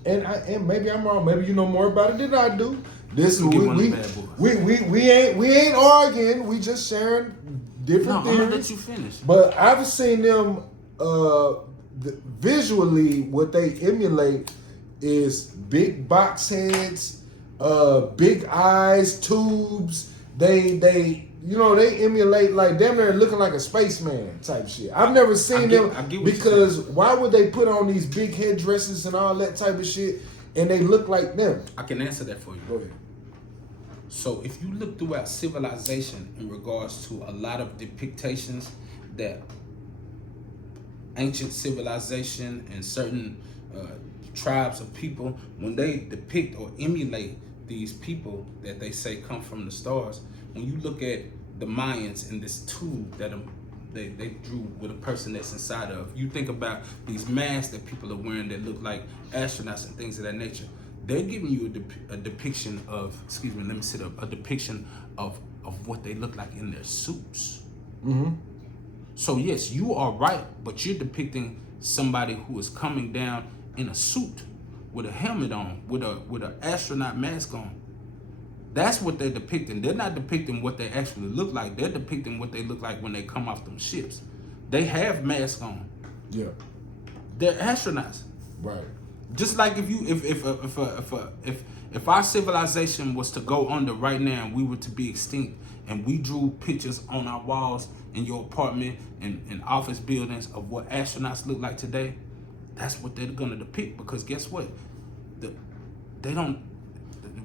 and maybe I'm wrong. Maybe you know more about it than I do. This Get one of we, the bad boys. we ain't arguing. We just sharing different No, I'm gonna theories. let you finish. But I've seen them visually. What they emulate is big box heads, big eyes, tubes. They emulate like damn near looking like a spaceman type shit. I've never seen I get them what you're because why would they put on these big headdresses and all that type of shit and they look like them? I can answer that for you. Go ahead. So if you look throughout civilization in regards to a lot of depictions that ancient civilization and certain tribes of people, when they depict or emulate these people that they say come from the stars, when you look at the Mayans in this tube that they drew with a person that's inside of, you think about these masks that people are wearing that look like astronauts and things of that nature. They're giving you a depiction of, a depiction of what they look like in their suits. Mm-hmm. So yes, you are right, but you're depicting somebody who is coming down in a suit with a helmet on, with an astronaut mask on. That's what they're depicting. They're not depicting what they actually look like. They're depicting what they look like when they come off them ships. They have masks on. Yeah. They're astronauts. Right. Just like if our civilization was to go under right now and we were to be extinct and we drew pictures on our walls in your apartment and office buildings of what astronauts look like today, that's what they're gonna depict, because guess what?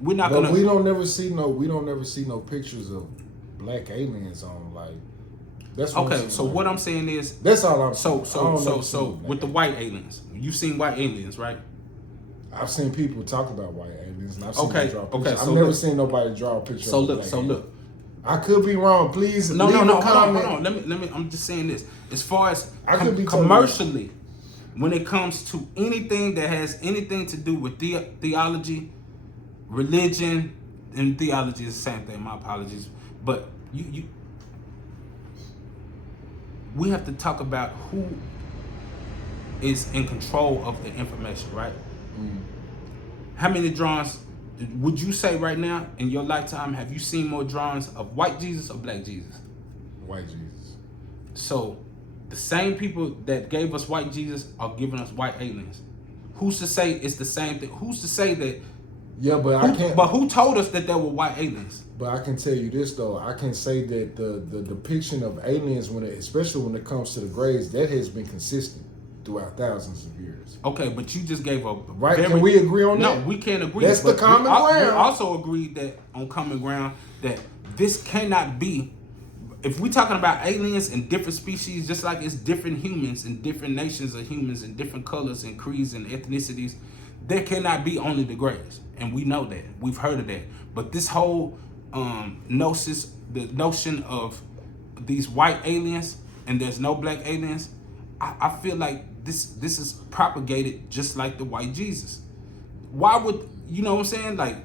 We don't never see no pictures of black aliens on like that's what okay, so what I'm saying is that's all I'm so with the white aliens, you've seen white aliens, right? I've seen people talk about white aliens and I've seen them draw pictures. So I've never seen nobody draw a picture of a black alien. Look. I could be wrong. Please No, leave a comment. hold on. Let me I'm just saying this. As far as I could be commercially, when it comes to anything that has anything to do with theology, religion, and theology is the same thing, my apologies. But we have to talk about who is in control of the information, right? Mm. How many drawings would you say right now in your lifetime have you seen more drawings of white Jesus or black Jesus? White Jesus. So the same people that gave us white Jesus are giving us white aliens. Who's to say it's the same thing? Who's to say that? Yeah, but I can't. But who told us that there were white aliens? But I can tell you this though. I can say that the depiction of aliens, especially when it comes to the grays, that has been consistent throughout thousands of years. Okay, but you just gave a right. Can we agree on that? No, we can't agree. That's the common ground. We also agreed that on common ground that this cannot be. If we're talking about aliens and different species, just like it's different humans and different nations of humans and different colors and creeds and ethnicities, there cannot be only the grays. And we know that. We've heard of that. But this whole the notion of these white aliens and there's no black aliens, I feel like this is propagated just like the white Jesus. Why would, you know what I'm saying? Like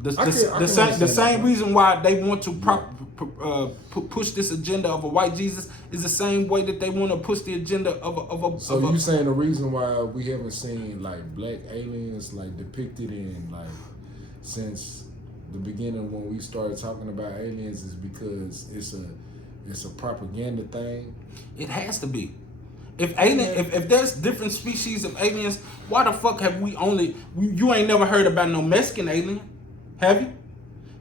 the same reason why they want to push this agenda of a white Jesus is the same way that they want to push the agenda of a. So you saying the reason why we haven't seen like black aliens like depicted in like since the beginning when we started talking about aliens is because it's a propaganda thing? It has to be. If there's different species of aliens, why the fuck have you ain't never heard about no Mexican alien? Have you?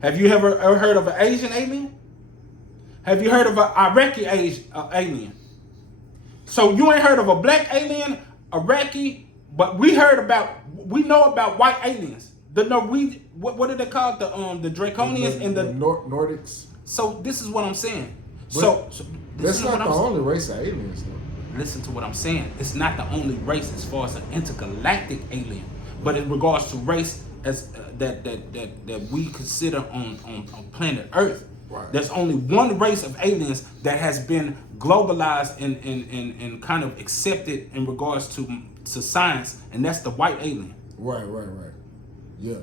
Have you ever heard of an Asian alien? Have you heard of an Iraqi alien? So you ain't heard of a black alien, Iraqi, but we know about white aliens. The Norwegian, what are they called? The Draconians and the Nordics. So this is what I'm saying. But So that's not the only race of aliens, though. Listen to what I'm saying. It's not the only race as far as an intergalactic alien, but in regards to race as that we consider on planet Earth, right. There's only one race of aliens that has been globalized and kind of accepted in regards to science, and that's the white alien. Right. Yeah.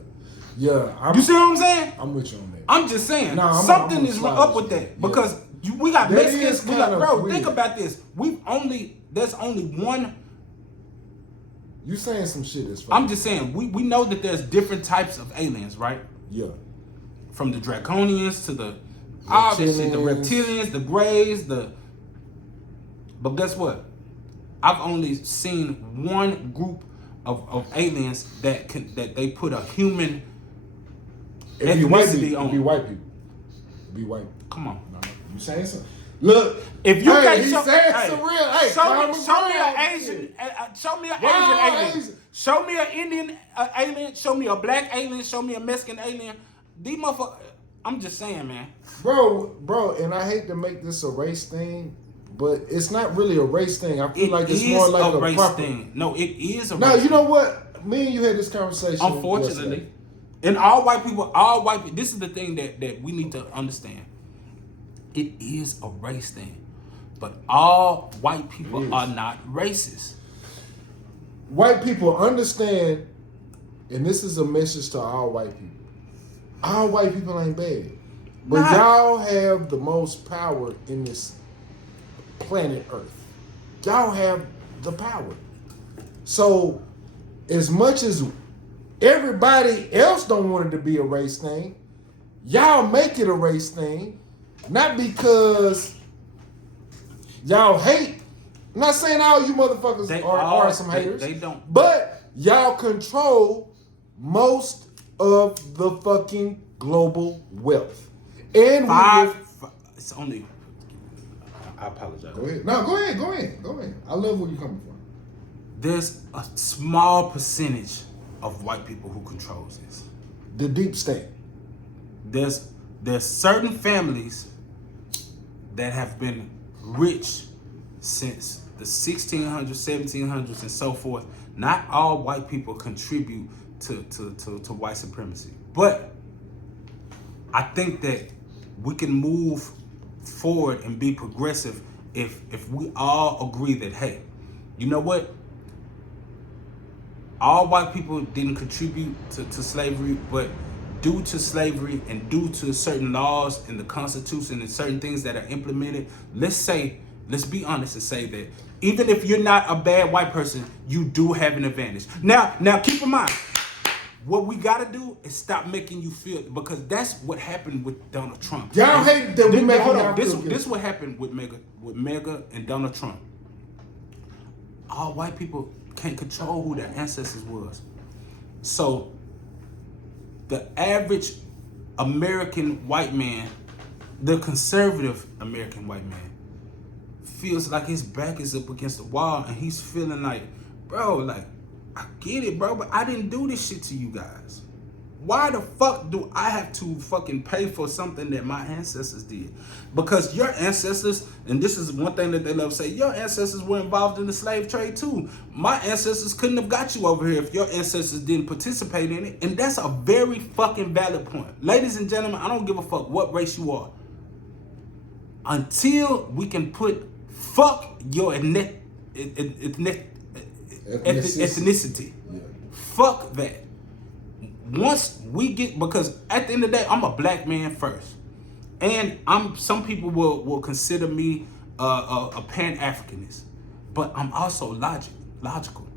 You see what I'm saying? I'm with you on that. I'm just saying something is up with that because. We got that Mexicans. weird. Think about this. There's only one. You saying some shit that's funny. I'm just saying we know that there's different types of aliens, right? Yeah. from the Draconians to the all this shit, the reptilians, the Greys, but guess what? I've only seen one group of aliens that they put a human ethnicity on. It'd be white people. It'd be white. Come on. No, you saying something? Look, if you hey, can't he's show, saying hey, some real. Hey, show me an Asian. Show me an Asian alien. Asian. Show me an Indian alien. Show me a black alien. Show me a Mexican alien. These motherfuckers. I'm just saying, man. Bro, and I hate to make this a race thing, but it's not really a race thing. I feel like it's more like a race proper thing. No, it is a No, race you know thing. what? Me and you had this conversation. Unfortunately. yesterday. And all white people, this is the thing that we need to understand. It is a race thing. But all white people are not racist. White people understand, and this is a message to all white people. All white people ain't bad. But y'all have the most power in this planet Earth. Y'all have the power. So, as much as everybody else don't want it to be a race thing, y'all make it a race thing. Not because y'all hate. I'm not saying all you motherfuckers are some haters. They don't. But y'all control most of the fucking global wealth. And it's only. I apologize. Go ahead. No, go ahead. I love where you're coming from. There's a small percentage of white people who controls this. The deep state. There's certain families that have been rich since the 1600s, 1700s, and so forth. Not all white people contribute to white supremacy, but I think that we can move forward and be progressive if we all agree that, hey, you know what? All white people didn't contribute to slavery, but due to slavery and due to certain laws in the Constitution and certain things that are implemented, let's be honest and say that even if you're not a bad white person, you do have an advantage. Now keep in mind, what we gotta do is stop making you feel, because that's what happened with Donald Trump. Y'all hate that we make This what happened with Mega and Donald Trump. All white people can't control who their ancestors was. So the average American white man, the conservative American white man, feels like his back is up against the wall and he's feeling like, bro, like, I get it, bro, but I didn't do this shit to you guys. Why the fuck do I have to fucking pay for something that my ancestors did? Because your ancestors, and this is one thing that they love to say, your ancestors were involved in the slave trade too. My ancestors couldn't have got you over here if your ancestors didn't participate in it. And that's a very fucking valid point. Ladies and gentlemen, I don't give a fuck what race you are. Until we can put fuck your ethnicity. Yeah. Fuck that. Once we get, because at the end of the day, I'm a black man first, and some people will consider me a Pan-Africanist, but I'm also logical.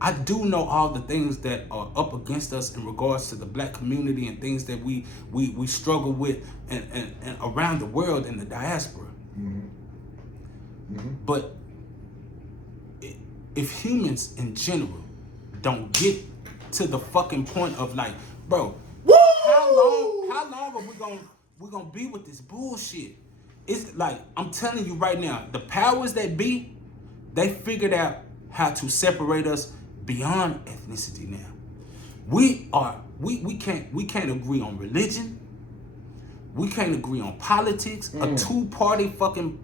I do know all the things that are up against us in regards to the black community and things that we struggle with and around the world in the diaspora. Mm-hmm. Mm-hmm. But if humans in general don't get to the fucking point of like, bro, how long are we gonna be with this bullshit? It's like, I'm telling you right now, the powers that be, they figured out how to separate us beyond ethnicity now. We can't agree on religion. We can't agree on politics. A two-party fucking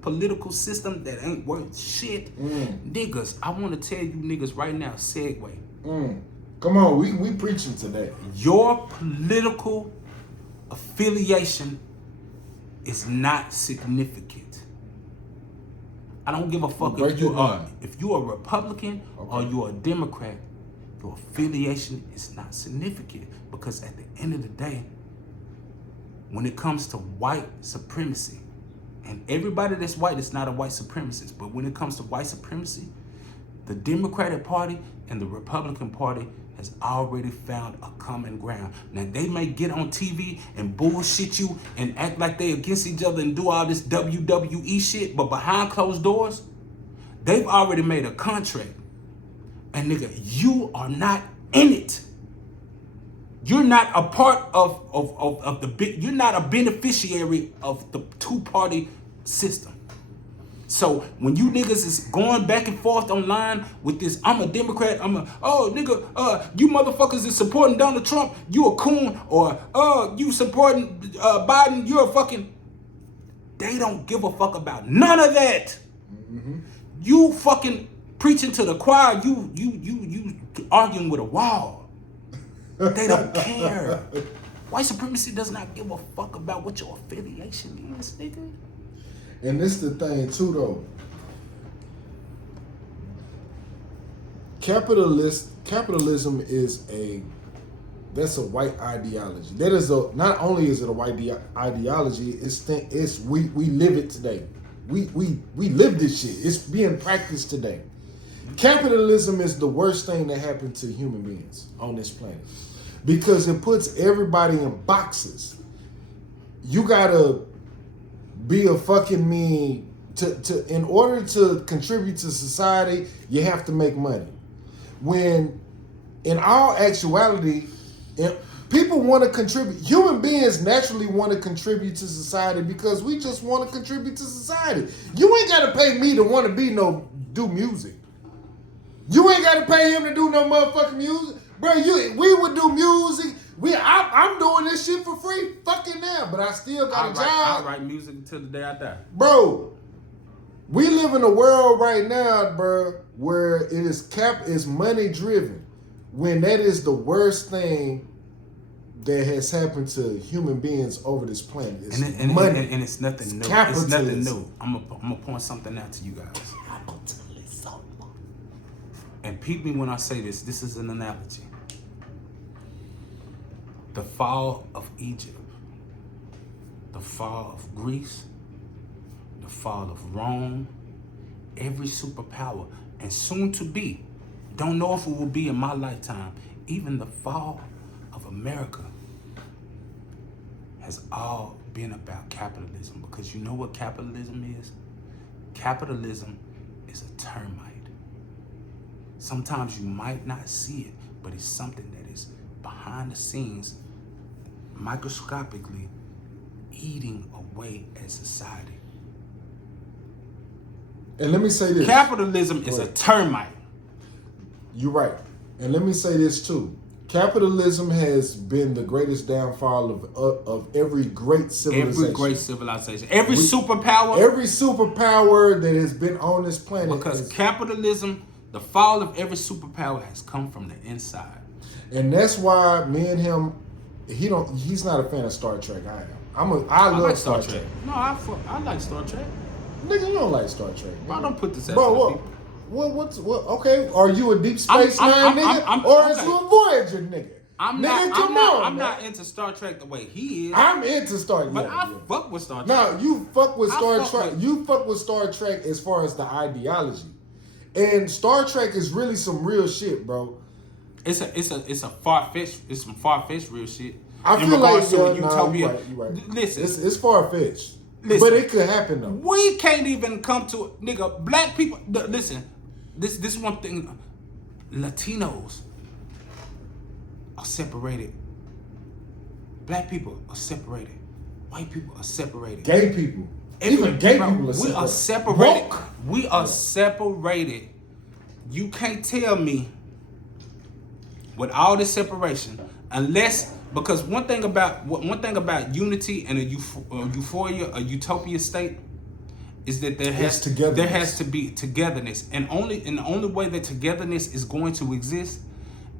political system that ain't worth shit. Niggas, I want to tell you niggas right now, segue. Come on, we preaching today. Your political affiliation is not significant. I don't give a fuck if you're a Republican or you're a Democrat. Your affiliation is not significant, because at the end of the day, when it comes to white supremacy, and everybody that's white is not a white supremacist, but when it comes to white supremacy, the Democratic Party and the Republican Party has already found a common ground. Now, they may get on TV and bullshit you and act like they against each other and do all this WWE shit, but behind closed doors, they've already made a contract. And nigga, you are not in it. You're not a part of the big, you're not a beneficiary of the two-party system. So when you niggas is going back and forth online with this, I'm a Democrat, you motherfuckers is supporting Donald Trump, you a coon, or you supporting Biden, you're a fucking, they don't give a fuck about none of that. Mm-hmm. You fucking preaching to the choir, you arguing with a wall. They don't care. White supremacy does not give a fuck about what your affiliation is, nigga. And this the thing too, though. Capitalism is that's a white ideology. That is not only is it a white ideology, we live it today. We live this shit. It's being practiced today. Capitalism is the worst thing that happened to human beings on this planet because it puts everybody in boxes. You gotta be a fucking me to in order to contribute to society, you have to make money. When in all actuality, people want to contribute. Human beings naturally want to contribute to society because we just want to contribute to society. You ain't got to pay me to want to do music. You ain't got to pay him to do no motherfucking music. Bro, we would do music. I'm doing this shit for free fucking now, but I still got a job. I write music until the day I die. Bro, we live in a world right now, bro, where it is money driven. When that is the worst thing that has happened to human beings over this planet. It's money. And it's nothing new. Capitalism. It's nothing new. I'm gonna point something out to you guys. And peep me when I say this. This is an analogy. The fall of Egypt, the fall of Greece, the fall of Rome, every superpower, and soon to be, don't know if it will be in my lifetime, even the fall of America has all been about capitalism. Because you know what capitalism is? Capitalism is a termite. Sometimes you might not see it, but it's something that is behind the scenes, microscopically eating away at society. And let me say this. Capitalism is a termite. You're right. And let me say this too. Capitalism has been the greatest downfall of every great civilization. Every great civilization. Every superpower. Every superpower that has been on this planet. Because capitalism, the fall of every superpower has come from the inside. And that's why me and him, he's not a fan of Star Trek. I am. I love like Star Trek. No, I like Star Trek. Nigga, you don't like Star Trek. I don't put this out Bro, to the people. What? Okay, are you a Deep Space Nine nigga, or is you a Voyager nigga? I'm not into Star Trek the way he is. I'm into Star Trek, but I fuck with Star Trek. No, you fuck with Star Trek. You fuck with Star Trek as far as the ideology, and Star Trek is really some real shit, bro. It's a far-fetched. It's some far-fetched real shit. I feel like utopia. You're right. Listen, it's far-fetched. But it could happen though. We can't even come to nigga. Black people. Listen, this is one thing. Latinos are separated. Black people are separated. White people are separated. Gay people. Even gay people are separated. We are separated. We are separated. You can't tell me with all this separation, unless. Because one thing about unity and a euphoria, a utopia state, is that there has to be togetherness, and the only way that togetherness is going to exist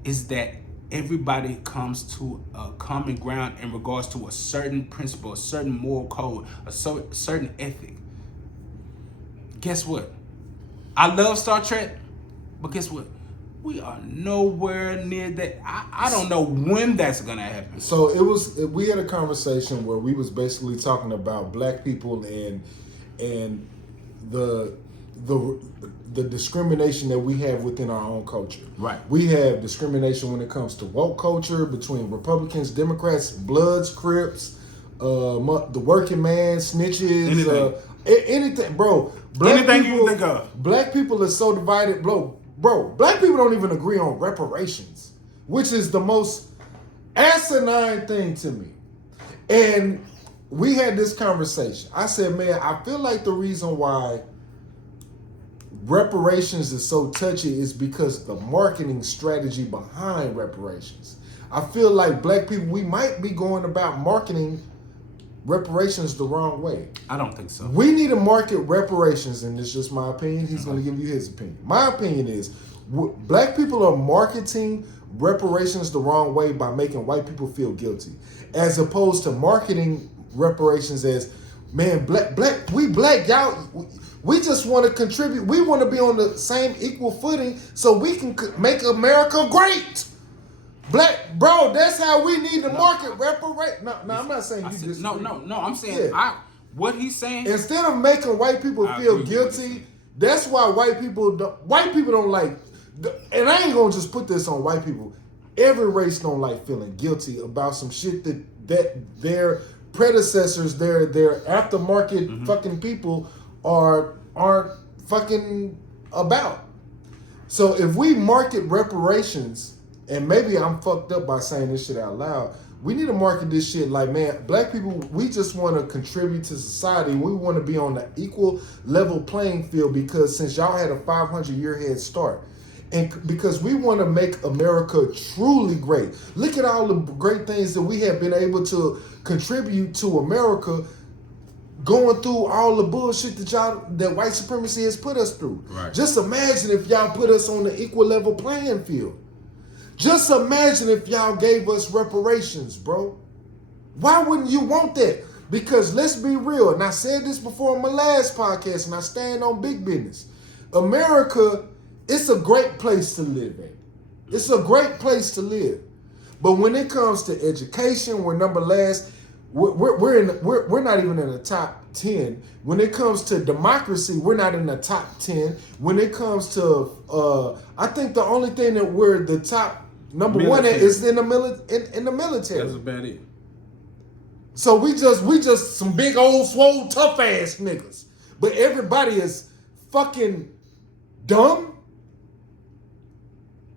is that everybody comes to a common ground in regards to a certain principle, a certain moral code, a certain ethic. Guess what? I love Star Trek, but guess what? We are nowhere near that. I don't know when that's gonna happen. So we had a conversation where we was basically talking about black people and the the discrimination that we have within our own culture. Right. We have discrimination when it comes to woke culture between Republicans, Democrats, Bloods, Crips, the working man, snitches, Anything. Anything, bro. Anything you think of. Black people are so divided, bro. Black people don't even agree on reparations, which is the most asinine thing to me. And we had this conversation. I said, man, I feel like the reason why reparations is so touchy is because the marketing strategy behind reparations. I feel like black people, we might be going about marketing reparations the wrong way. I don't think so. We need to market reparations, and it's just my opinion. He's going to give you his opinion. My opinion is black people are marketing reparations the wrong way by making white people feel guilty, as opposed to marketing reparations as, man, we black, y'all, we just want to contribute. We want to be on the same equal footing so we can make America great. Black, bro, that's how we need to market reparation. No, I'm not saying you just. No, I'm saying what he's saying. Instead of making white people feel guilty, that's why white people don't like, and I ain't gonna just put this on white people. Every race don't like feeling guilty about some shit that their predecessors, their aftermarket fucking people aren't fucking about. So if we market reparations, and maybe I'm fucked up by saying this shit out loud, we need to market this shit like, man, black people, we just want to contribute to society. We want to be on the equal level playing field because since y'all had a 500-year head start, and because we want to make America truly great. Look at all the great things that we have been able to contribute to America, going through all the bullshit that white supremacy has put us through. Right. Just imagine if y'all put us on the equal level playing field. Just imagine if y'all gave us reparations, bro. Why wouldn't you want that? Because let's be real, and I said this before on my last podcast, and I stand on big business. America, it's a great place to live in. It's a great place to live. But when it comes to education, we're number last. We're not even in the top 10. When it comes to democracy, we're not in the top 10. When it comes to, I think the only thing that we're the top number one at is in the military. That's about it. So we just some big old swole tough ass niggas. But everybody is fucking dumb.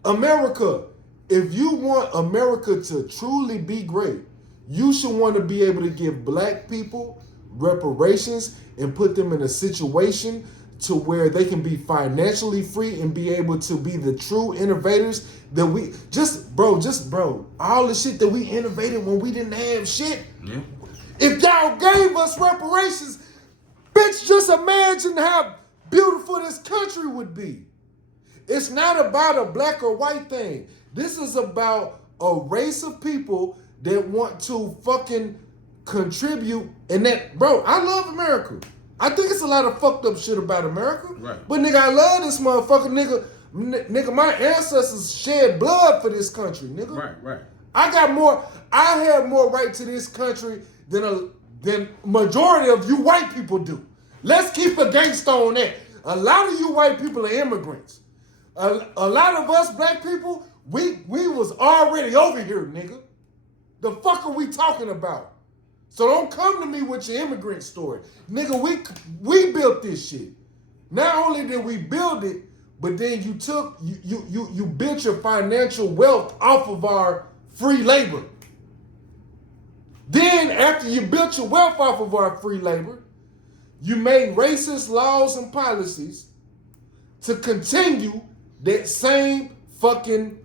America, if you want America to truly be great, you should want to be able to give black people reparations and put them in a situation to where they can be financially free and be able to be the true innovators that we bro, all the shit that we innovated when we didn't have shit. Yeah. If y'all gave us reparations, bitch, just imagine how beautiful this country would be. It's not about a black or white thing. This is about a race of people that want to fucking contribute. And that, bro, I love America. I think it's a lot of fucked up shit about America. Right. But nigga, I love this motherfucker, nigga, my ancestors shed blood for this country, nigga. Right. I have more right to this country than majority of you white people do. Let's keep a gangsta on that. A lot of you white people are immigrants. A lot of us black people, we was already over here, nigga. The fuck are we talking about? So don't come to me with your immigrant story. Nigga, we built this shit. Not only did we build it, but then you built your financial wealth off of our free labor. Then after you built your wealth off of our free labor, you made racist laws and policies to continue that same fucking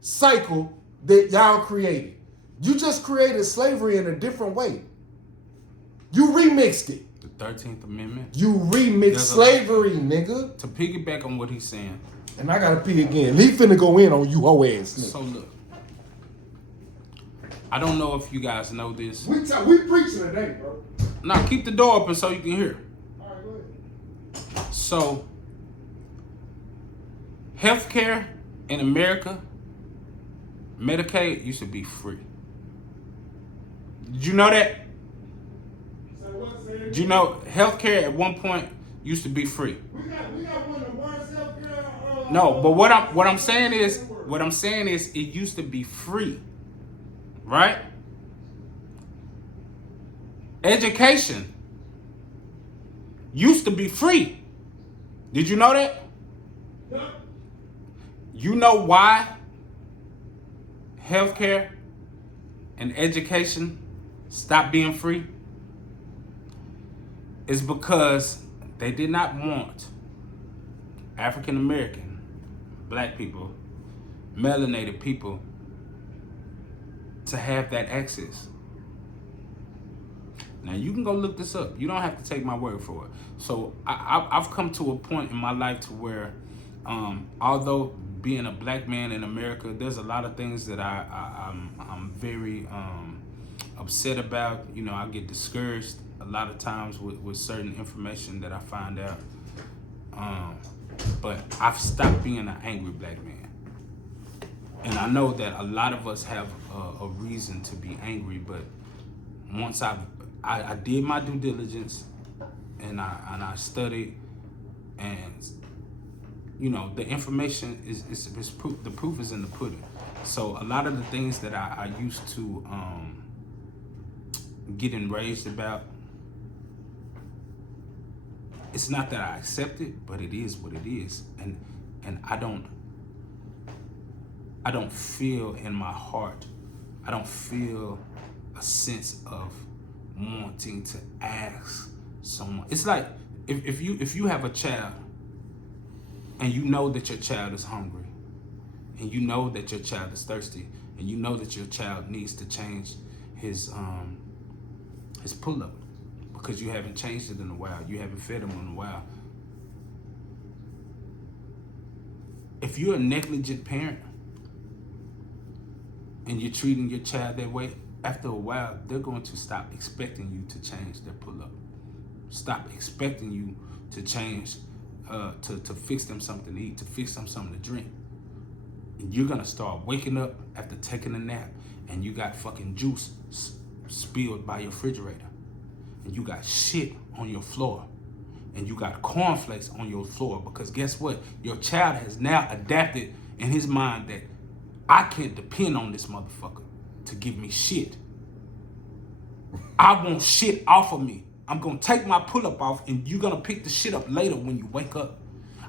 cycle that y'all created. You just created slavery in a different way. You remixed it. The 13th Amendment. You remixed slavery, nigga. To piggyback on what he's saying. And I gotta pee again. He finna go in on you hoe ass nigga. So look. I don't know if you guys know this. We preaching today, bro. Now keep the door open so you can hear. All right, go ahead. So, healthcare in America, Medicaid used to be free. Did you know that? Did you know healthcare at one point used to be free. We got one of the worst healthcare. No, but what I'm saying is it used to be free, right? Education used to be free. Did you know that? Yeah. You know why healthcare and education stopped being free? It's because they did not want African American, black people, melanated people to have that access. Now you can go look this up. You don't have to take my word for it. So I've come to a point in my life to where, although being a black man in America, there's a lot of things that I'm very upset about. You know, I get discouraged a lot of times with certain information that I find out. But I've stopped being an angry black man. And I know that a lot of us have a reason to be angry, but once I did my due diligence and I studied, and you know, the information is proof. The proof is in the pudding. So a lot of the things that I used to get enraged about, it's not that I accept it, but it is what it is, and I don't feel in my heart, I don't feel a sense of wanting to ask someone. It's like if you have a child and you know that your child is hungry, and you know that your child is thirsty, and you know that your child needs to change his pull-up because you haven't changed it in a while, you haven't fed him in a while. If you're a negligent parent and you're treating your child that way, after a while, they're going to stop expecting you to change their pull-up. Stop expecting you to change, to fix them something to eat, to fix them something to drink. And you're gonna start waking up after taking a nap and you got fucking juice spilled by your refrigerator. And you got shit on your floor. And you got cornflakes on your floor, because guess what? Your child has now adapted in his mind that I can't depend on this motherfucker to give me shit. I want shit off of me. I'm gonna take my pull-up off and you're gonna pick the shit up later when you wake up.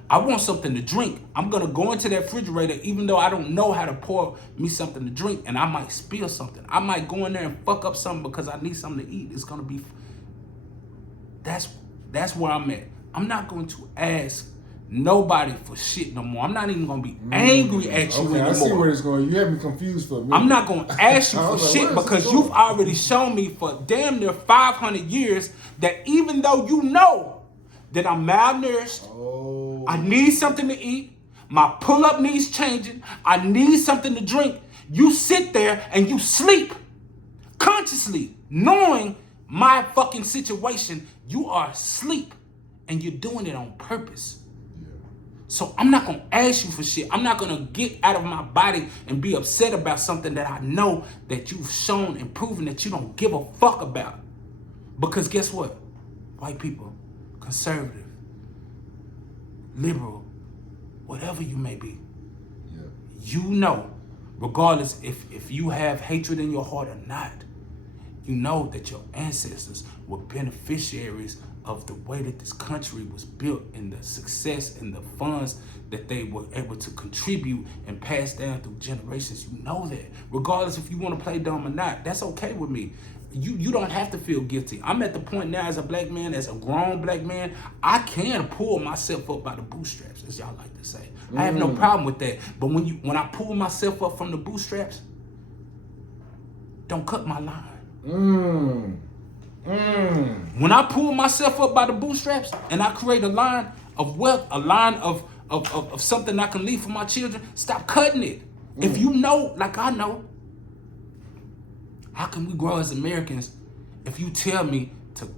I want something to drink. I'm gonna go into that refrigerator even though I don't know how to pour me something to drink, and I might spill something. I might go in there and fuck up something because I need something to eat. It's gonna be, that's where I'm at. I'm not going to ask nobody for shit no more. I'm not even gonna be angry at you anymore. I see where it's going. You have me confused for a minute. I'm not gonna ask you for shit because you've already shown me for damn near 500 years that even though you know that I'm malnourished, I need something to eat, my pull-up needs changing, I need something to drink, you sit there and you sleep consciously knowing my fucking situation. You are asleep and you're doing it on purpose. So I'm not gonna ask you for shit. I'm not gonna get out of my body and be upset about something that I know that you've shown and proven that you don't give a fuck about. Because guess what? White people, conservative, liberal, whatever you may be, you know, regardless if you have hatred in your heart or not, you know that your ancestors were beneficiaries of the way that this country was built and the success and the funds that they were able to contribute and pass down through generations. You know that. Regardless if you want to play dumb or not, that's okay with me. You don't have to feel guilty. I'm at the point now as a black man, as a grown black man, I can pull myself up by the bootstraps, as y'all like to say. I have no problem with that. But when I pull myself up from the bootstraps, don't cut my line. When I pull myself up by the bootstraps and I create a line of wealth, a line of something I can leave for my children, stop cutting it. If you know, like I know, how can we grow as Americans if you tell me to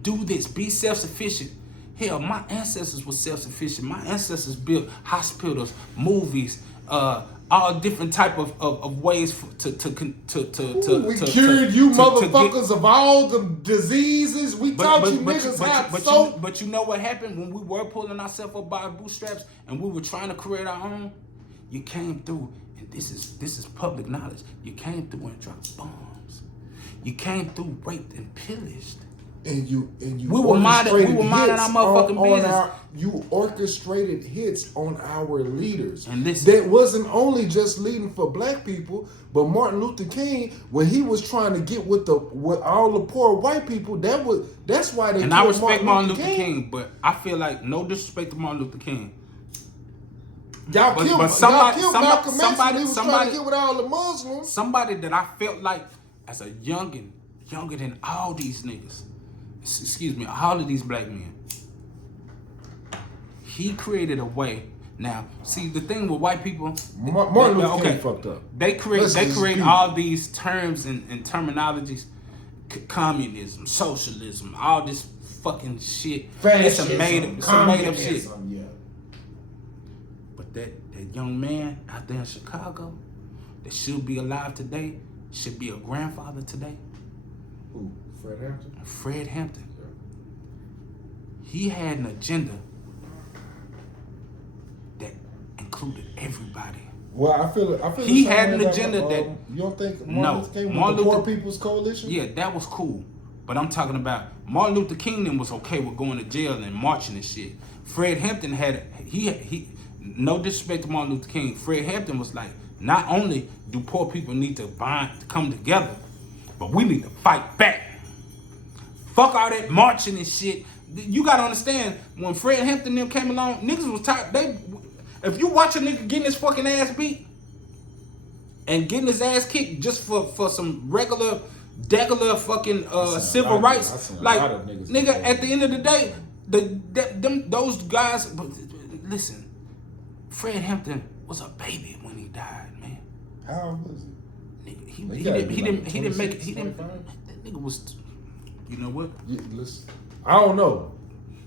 do this, be self-sufficient? Hell, my ancestors were self-sufficient. My ancestors built hospitals, movies, all different type of ways to we cured you motherfuckers of all the diseases. We taught you niggas how to soap. But you know what happened when we were pulling ourselves up by our bootstraps and we were trying to create our own? You came through, and this is public knowledge. You came through and dropped bombs. You came through, raped and pillaged. And you we were minding our motherfucking business. You orchestrated hits on our leaders. And listen, that wasn't only just leading for black people, but Martin Luther King, when he was trying to get with all the poor white people, that's why they. And I respect Martin Luther King, but I feel like no disrespect to Martin Luther King. Y'all killed Malcolm X when he was trying to get with all the Muslims. Somebody that I felt like as a younger than all these niggas. Excuse me, all of these black men. He created a way. Now, see the thing with white people. Martin Luther King fucked up. They create all these terms and terminologies: communism, socialism, all this fucking shit. Fascism, it's a made up shit. Yeah. But that young man out there in Chicago that should be alive today, should be a grandfather today. Who? Fred Hampton? Fred Hampton. He had an agenda that included everybody. Well, I feel he had an agenda that you don't think Martin Luther King with the Poor People's Coalition? Yeah, that was cool. But I'm talking about Martin Luther King then was okay with going to jail and marching and shit. Fred Hampton had he no disrespect to Martin Luther King. Fred Hampton was like, not only do poor people need to come together, but we need to fight back. Fuck all that marching and shit. You gotta understand, when Fred Hampton them came along, niggas was tired. If you watch a nigga getting his fucking ass beat and getting his ass kicked just for some regular fucking civil rights, like nigga, at the end of the day, those guys. Listen, Fred Hampton was a baby when he died, man. How old was he? Nigga, he didn't make it. That nigga was. You know what? Yeah, listen, I don't know.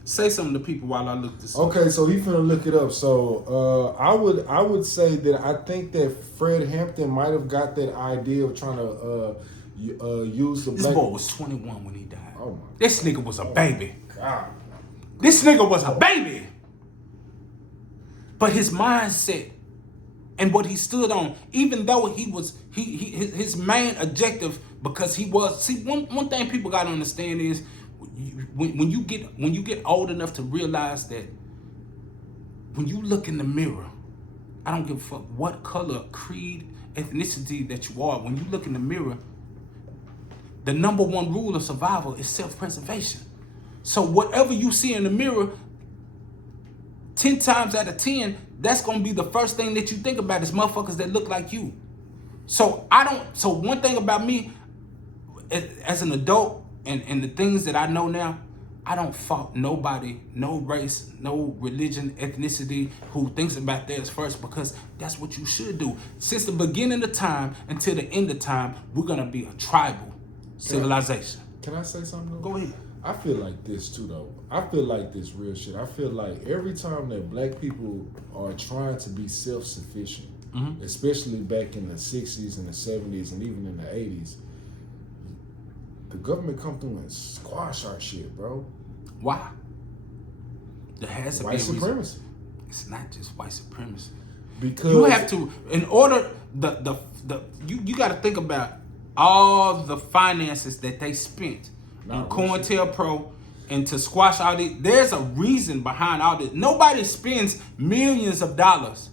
Say something to people while I look this up. Okay, so he finna look it up. So I would say that I think that Fred Hampton might have got that idea of trying to use the This boy was 21 when he died. Oh my. This nigga was a baby. God. This nigga was a baby. But his mindset and what he stood on, even though his main objective, because he was, see, one thing people gotta understand is when you get old enough to realize that when you look in the mirror, I don't give a fuck what color, creed, ethnicity that you are. When you look in the mirror, the number one rule of survival is self-preservation. So whatever you see in the mirror, 10 times out of 10, that's gonna be the first thing that you think about is motherfuckers that look like you. So one thing about me as an adult and the things that I know now, I don't fault nobody, no race, no religion, ethnicity, who thinks about theirs first, because that's what you should do. Since the beginning of time until the end of time, we're gonna be a tribal civilization. Can I say something though? Go ahead. I feel like this too though. I feel like this real shit. I feel like every time that black people are trying to be self-sufficient, especially back in the 60s and the 70s and even in the 80s, the government come through and squash our shit, bro. Why? There has to be white supremacy. It's not just white supremacy. Because you have to, in order, you got to think about all the finances that they spent on COINTELPRO and to squash all this. There's a reason behind all this. Nobody spends millions of dollars.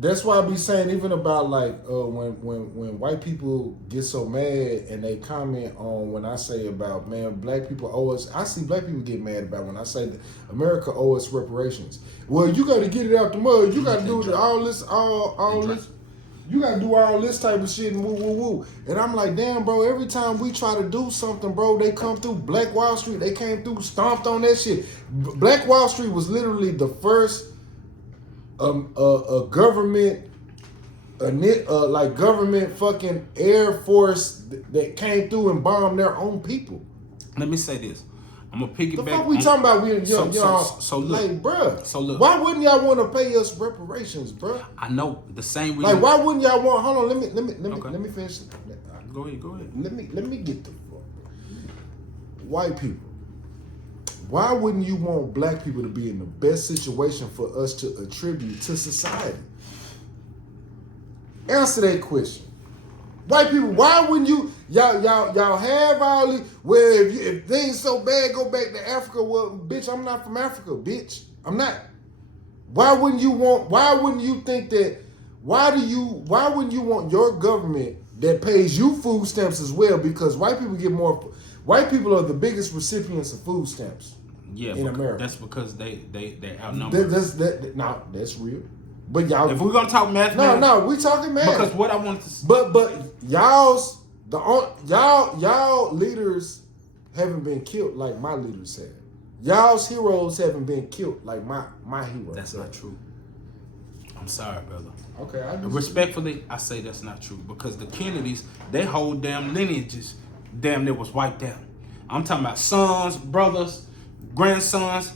That's why I be saying, even about like when white people get so mad and they comment on when I say about, man, black people owe us. I see black people get mad about when I say that America owe us reparations. Well, you got to get it out the mud. You got to do all this. You got to do all this type of shit and woo woo woo. And I'm like, damn, bro. Every time we try to do something, bro, they come through. Black Wall Street, they came through, stomped on that shit. Black Wall Street was literally the first. A government, like government fucking Air Force that came through and bombed their own people. Let me say this. I'm gonna piggyback. The fuck we talking about? So look, like, bruh. So look. Why wouldn't y'all want to pay us reparations, bruh? I know the same reason. Like, why wouldn't y'all want? Hold on, let me finish. Go ahead. Let me get the fuck. White people. Why wouldn't you want black people to be in the best situation for us to attribute to society? Answer that question. White people, why wouldn't you y'all have all these, well, if things so bad, go back to Africa? Well, bitch, I'm not from Africa, bitch. I'm not. Why wouldn't you think that, why wouldn't you want your government that pays you food stamps as well? Because white people are the biggest recipients of food stamps in America. That's because they outnumbered. That's real. But y'all, if we're gonna talk mathematics, no, we talking math. Because what I wanted to, but y'all leaders haven't been killed like my leaders have. Y'all's heroes haven't been killed like my heroes. That's not true. I'm sorry, brother. Okay, Respectfully, I say that's not true because the Kennedys, they whole damn lineages, damn near was wiped out. I'm talking about sons, brothers, grandsons.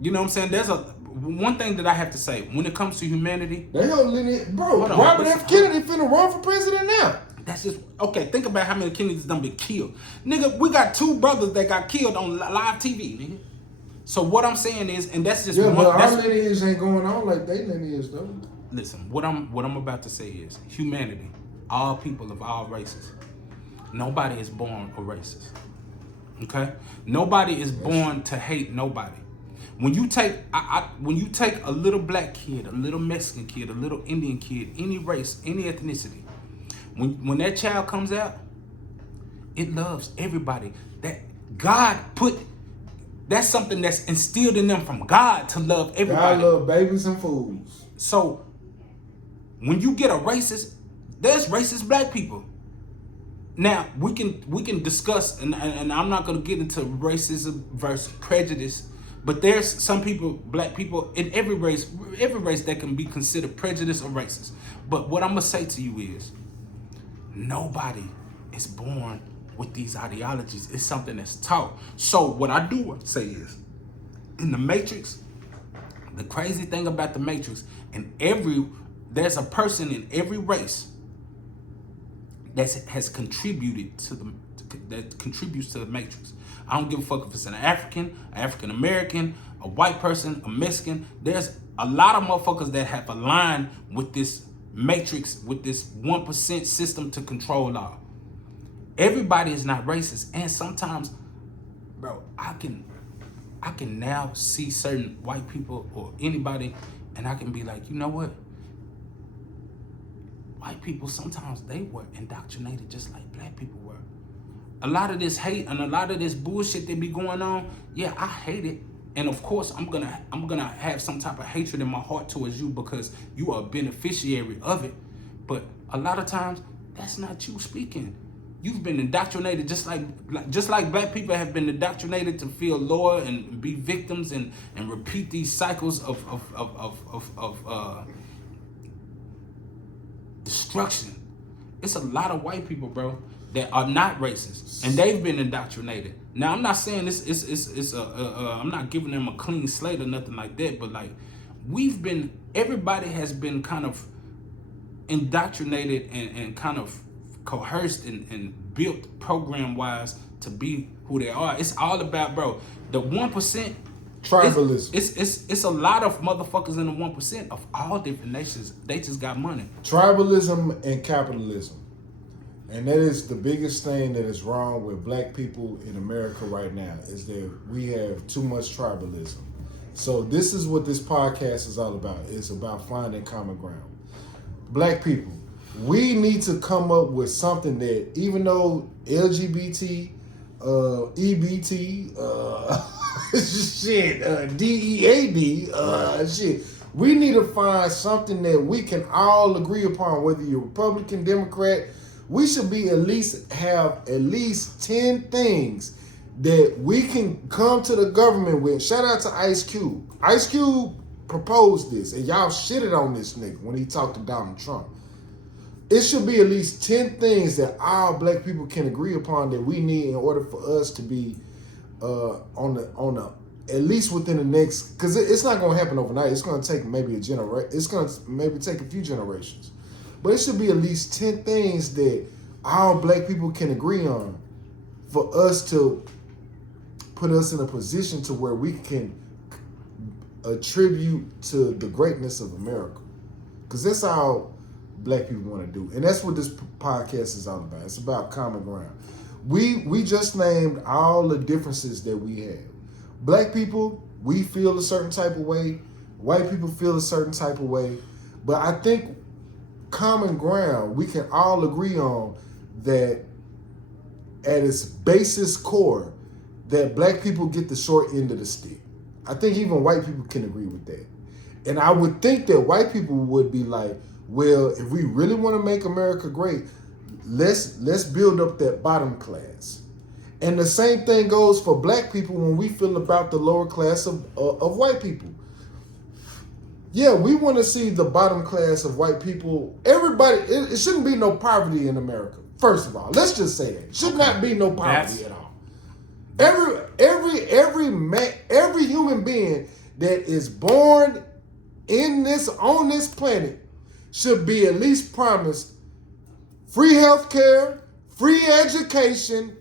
You know what I'm saying? There's one thing that I have to say when it comes to humanity. They whole lineage, bro. Robert F. Kennedy finna run for president now. That's just okay. Think about how many Kennedys done been killed, nigga. We got 2 brothers that got killed on live TV, nigga. So what I'm saying is, and that's just but our lineage ain't going on like they lineage though. Listen, what I'm about to say is humanity, all people of all races. Nobody is born a racist. Okay? Nobody is born to hate nobody. When you take a little black kid, a little Mexican kid, a little Indian kid, any race, any ethnicity, when that child comes out, it loves everybody. That God put, that's something that's instilled in them from God to love everybody. God love babies and fools. So when you get a racist, there's racist black people. Now we can discuss, and I'm not gonna get into racism versus prejudice, but there's some people, black people in every race that can be considered prejudiced or racist. But what I'm gonna say to you is, nobody is born with these ideologies. It's something that's taught. So what I do say is, in the Matrix, the crazy thing about the Matrix, there's a person in every race that has contributed that contributes to the Matrix. I don't give a fuck if it's an African American, a white person, a Mexican. There's a lot of motherfuckers that have aligned with this Matrix, with this 1% system to control all. Everybody is not racist, and sometimes, bro, I can now see certain white people or anybody, and I can be like, you know what? White people, sometimes they were indoctrinated just like black people were. A lot of this hate and a lot of this bullshit that be going on, yeah, I hate it. And of course, I'm gonna have some type of hatred in my heart towards you because you are a beneficiary of it. But a lot of times, that's not you speaking. You've been indoctrinated just like black people have been indoctrinated to feel lower and be victims and repeat these cycles of destruction. It's a lot of white people, bro, that are not racist, and they've been indoctrinated. Now, I'm not saying I'm not giving them a clean slate or nothing like that, but like everybody has been kind of indoctrinated and kind of coerced and built program-wise to be who they are. It's all about, bro, the 1%. Tribalism. It's a lot of motherfuckers in the 1% of all different nations. They just got money. Tribalism and capitalism. And that is the biggest thing that is wrong with black people in America right now, is that we have too much tribalism. So this is what this podcast is all about. It's about finding common ground. Black people, we need to come up with something that, even though LGBT, EBT, DEAD, shit. We need to find something that we can all agree upon, whether you're Republican, Democrat. We should have at least 10 things that we can come to the government with. Shout out to Ice Cube. Ice Cube proposed this, and y'all shitted on this nigga when he talked to Donald Trump. It should be at least 10 things that all black people can agree upon that we need in order for us to be on the at least within the next, because it's not going to happen overnight. It's going to take maybe a generation. It's going to maybe take a few generations, but it should be at least 10 things that all black people can agree on for us to put us in a position to where we can attribute to the greatness of America, because that's all black people want to do, and that's what this podcast is all about. It's about common ground. We just named all the differences that we have. Black people, we feel a certain type of way. White people feel a certain type of way. But I think common ground, we can all agree on that at its basis core, that black people get the short end of the stick. I think even white people can agree with that. And I would think that white people would be like, well, if we really want to make America great, let's build up that bottom class. And the same thing goes for black people when we feel about the lower class of white people. Yeah, we want to see the bottom class of white people. Everybody, it shouldn't be no poverty in America. First of all, let's just say that. Should not be no poverty at all. Every human being that is born on this planet should be at least promised free health care, free education,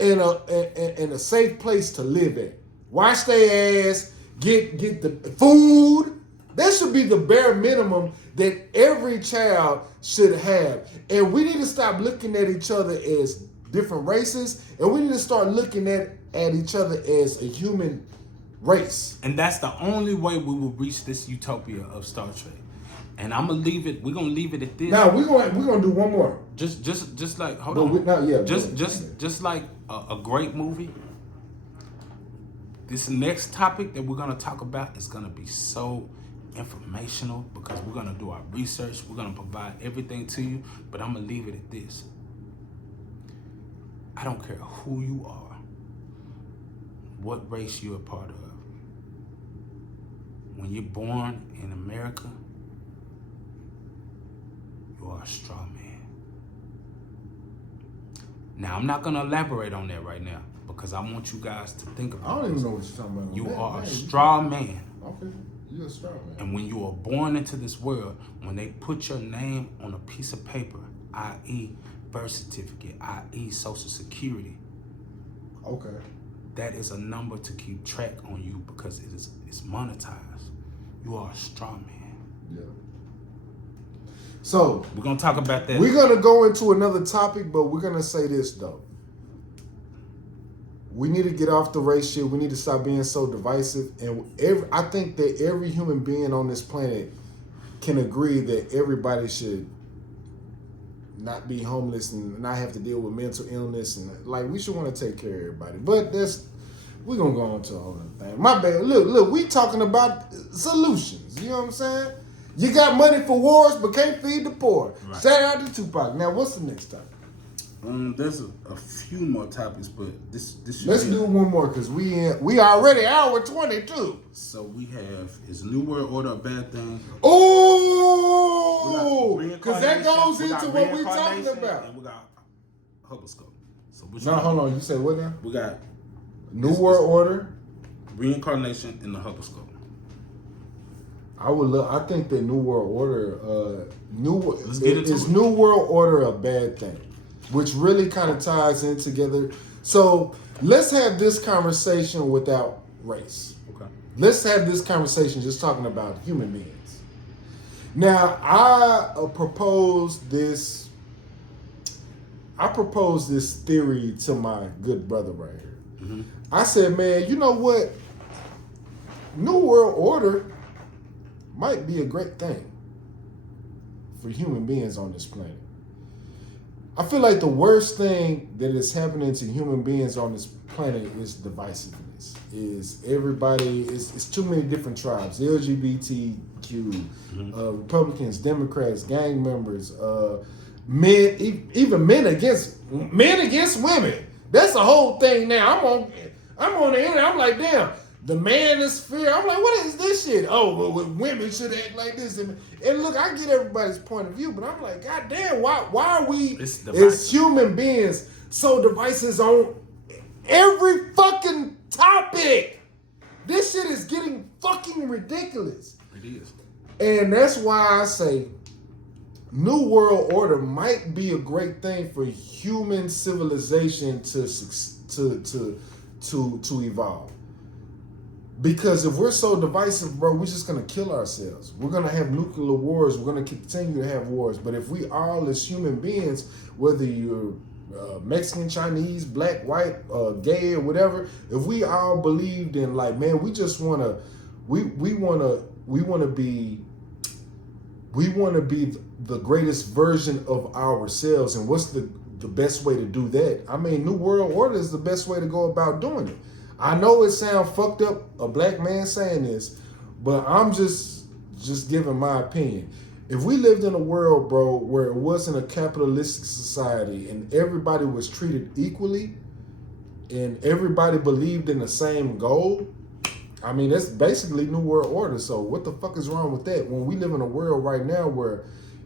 and a safe place to live at. Wash their ass, get the food. That should be the bare minimum that every child should have. And we need to stop looking at each other as different races, and we need to start looking at each other as a human race. And that's the only way we will reach this utopia of Star Trek. And I'm gonna leave it. We're gonna leave it at this. Now we're gonna do one more. Just like hold on. Just like a great movie. This next topic that we're gonna talk about is gonna be so informational because we're gonna do our research. We're gonna provide everything to you. But I'm gonna leave it at this. I don't care who you are, what race you're a part of. When you're born in America, you are a straw man. Now, I'm not going to elaborate on that right now because I want you guys to think about it. I don't even know what you're talking about. You are a straw man. Okay, you're a straw man. And when you are born into this world, when they put your name on a piece of paper, i.e. birth certificate, i.e. Social Security, okay, that is a number to keep track on you because it's monetized. You are a straw man. Yeah. So we're gonna talk about that. We're gonna go into another topic, but we're gonna say this though. We need to get off the race shit. We need to stop being so divisive. And I think that every human being on this planet can agree that everybody should not be homeless and not have to deal with mental illness, and like we should want to take care of everybody. But we're gonna go on to a whole other thing. My bad. Look, we talking about solutions. You know what I'm saying? You got money for wars, but can't feed the poor. Right. Shout out to Tupac. Now, what's the next topic? There's a few more topics, but this should let's do one more because we already hour 22. So we have, is New World Order a bad thing? Oh, because that goes into what we're talking about. And we got Hubble scope. So hold on. You said what now? We got New World Order, reincarnation, and the Hubble scope. I think that New World Order, is New World Order a bad thing? Which really kind of ties in together. So let's have this conversation without race. Okay. Let's have this conversation just talking about human beings. Now, I proposed this theory to my good brother right here. Mm-hmm. I said, man, you know what? New World Order might be a great thing for human beings on this planet. I feel like the worst thing that is happening to human beings on this planet is divisiveness. It's too many different tribes, LGBTQ, Republicans, Democrats, gang members, men, even men against women. That's the whole thing now. I'm on the internet. I'm like, damn, the manosphere. I'm like, what is this shit? Oh, well, women should act like this. And look, I get everybody's point of view, but I'm like, God damn, why are we as human beings so divisive every fucking topic. This shit is getting fucking ridiculous. It is. And that's why I say New World Order might be a great thing for human civilization to evolve. Because if we're so divisive, bro, we're just gonna kill ourselves. We're gonna have nuclear wars. We're gonna continue to have wars. But if we all, as human beings, whether you're Mexican, Chinese, black, white, gay, or whatever, if we all believed in like, man, we just wanna, we wanna be the greatest version of ourselves. And what's the best way to do that? I mean, New World Order is the best way to go about doing it. I know it sounds fucked up, a black man saying this, but I'm just giving my opinion. If we lived in a world, bro, where it wasn't a capitalistic society and everybody was treated equally and everybody believed in the same goal, I mean, that's basically New World Order. So what the fuck is wrong with that? When we live in a world right now where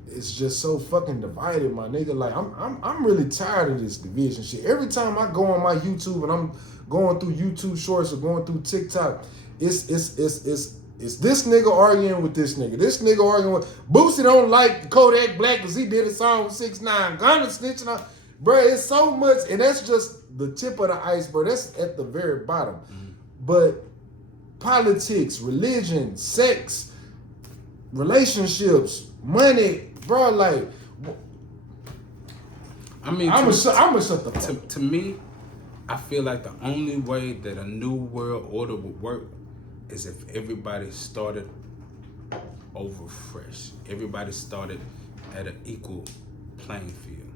it's just so fucking divided, my nigga. Like I'm really tired of this division shit. Every time I go on my YouTube and I'm going through YouTube Shorts or going through TikTok, it's this nigga arguing with this nigga. This nigga arguing with Boosie don't like Kodak Black because he did a song with 6ix9ine. Gunna snitching on, bro. It's so much, and that's just the tip of the iceberg. That's at the very bottom. But politics, religion, sex, relationships, money. Bro, like, I mean, I'm gonna shut the fuck up. To me, I feel like the only way that a New World Order would work is if everybody started over fresh. Everybody started at an equal playing field.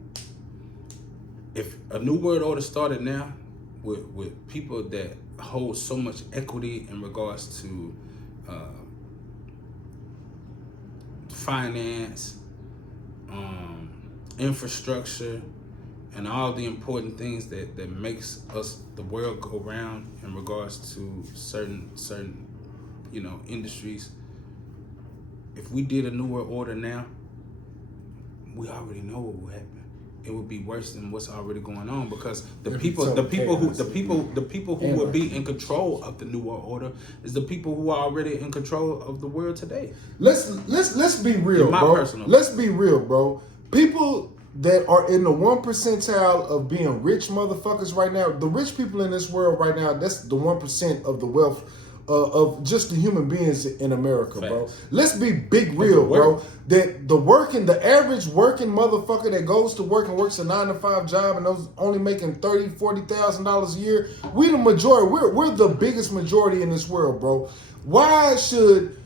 If a New World Order started now with people that hold so much equity in regards to finance, infrastructure, and all the important things that makes the world go round in regards to certain industries. If we did a New World Order now, we already know what will happen. It would be worse than what's already going on, because the people who would be in control of the New World Order is the people who are already in control of the world today. Let's be real, bro. Let's be real, bro. People that are in the 1% of being rich motherfuckers right now, the rich people in this world right now, that's the 1% of the wealth of just the human beings in America, bro. Let's be big real, bro. That the average working motherfucker that goes to work and works a 9-to-5 job and those only making $30,000, $40,000 a year, we the majority. We're the biggest majority in this world, bro. Why should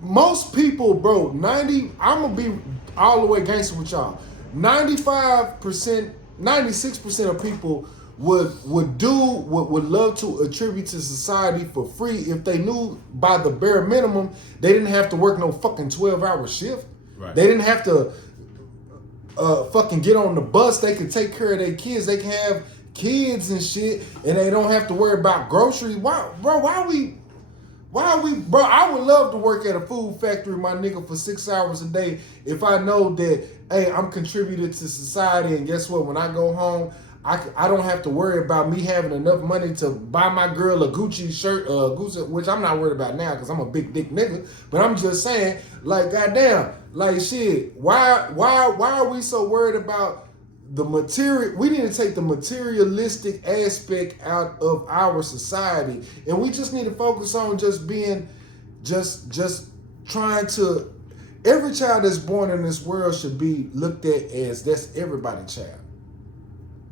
most people, bro? I'm gonna be all the way gangster with y'all. 95%, 96% of people would love to attribute to society for free if they knew by the bare minimum they didn't have to work no fucking 12-hour shift. Right. They didn't have to fucking get on the bus. They could take care of their kids. They can have kids and shit, and they don't have to worry about groceries. Why are we, bro? I would love to work at a food factory, my nigga, for 6 hours a day if I know that, hey, I'm contributing to society, and guess what? When I go home, I don't have to worry about me having enough money to buy my girl a Gucci shirt, which I'm not worried about now because I'm a big dick nigga. But I'm just saying, like, goddamn, like shit. Why are we so worried about the material? We need to take the materialistic aspect out of our society, and we just need to focus on just being, just trying to. Every child that's born in this world should be looked at as that's everybody's child.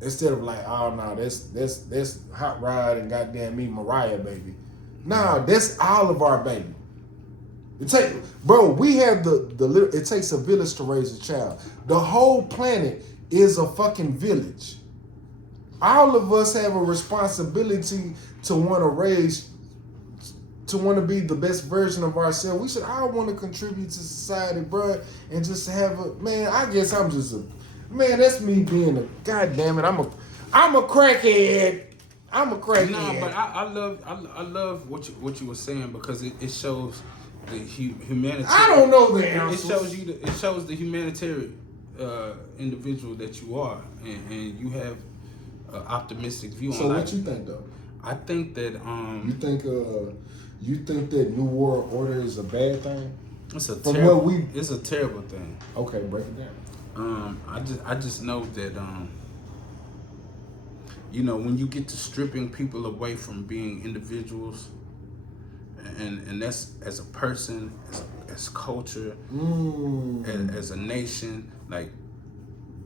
Instead of like, oh no, that's Hot Rod and goddamn me Mariah baby. Nah, that's all of our baby. We have it takes a village to raise a child. The whole planet is a fucking village. All of us have a responsibility to want to be the best version of ourselves. We should all want to contribute to society, bro, and just have I guess I'm just that's me being a goddamn it. I'm a crackhead. I'm a crackhead. Nah, but I love what you were saying, because it shows the humanity. I don't know the answers. It shows the humanitarian individual that you are, and you have optimistic view So on life. what you think though? I think that you think that New World Order is a bad thing? it's a From terrible. what we It's a terrible thing. okay, break it down. I just know that you know, when you get to stripping people away from being individuals, and that's as a person, as culture, as a nation, like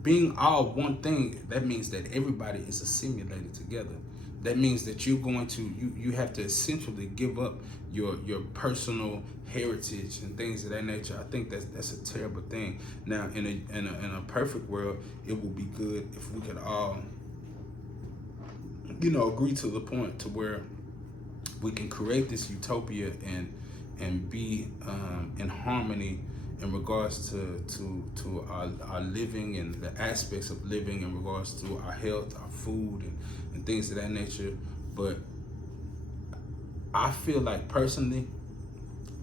being all one thing, that means that everybody is assimilated together. That means that you're going to you have to essentially give up your personal heritage and things of that nature. I think that's a terrible thing. Now, in a perfect world, it would be good if we could all, you know, agree to the point to where we can create this utopia and be in harmony in regards to our living and the aspects of living in regards to our health, our food, and things of that nature. But I feel like personally,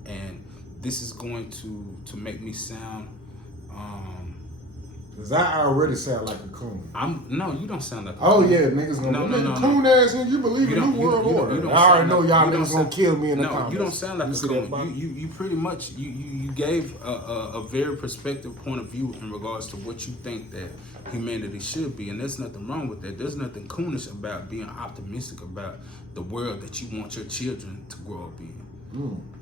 and this is going to make me sound Cause I already sound like a coon. no, you don't sound like a Oh coon. yeah, niggas gonna No. coon ass nigga. You believe in New World Order? don't I already sound know like- y'all you don't niggas gonna sound- kill me in the No, comments. you don't sound like You a see that, coon. Bobby? You pretty much you gave a very perspective point of view in regards to what you think that humanity should be, and there's nothing wrong with that. There's nothing coonish about being optimistic about the world that you want your children to grow up in.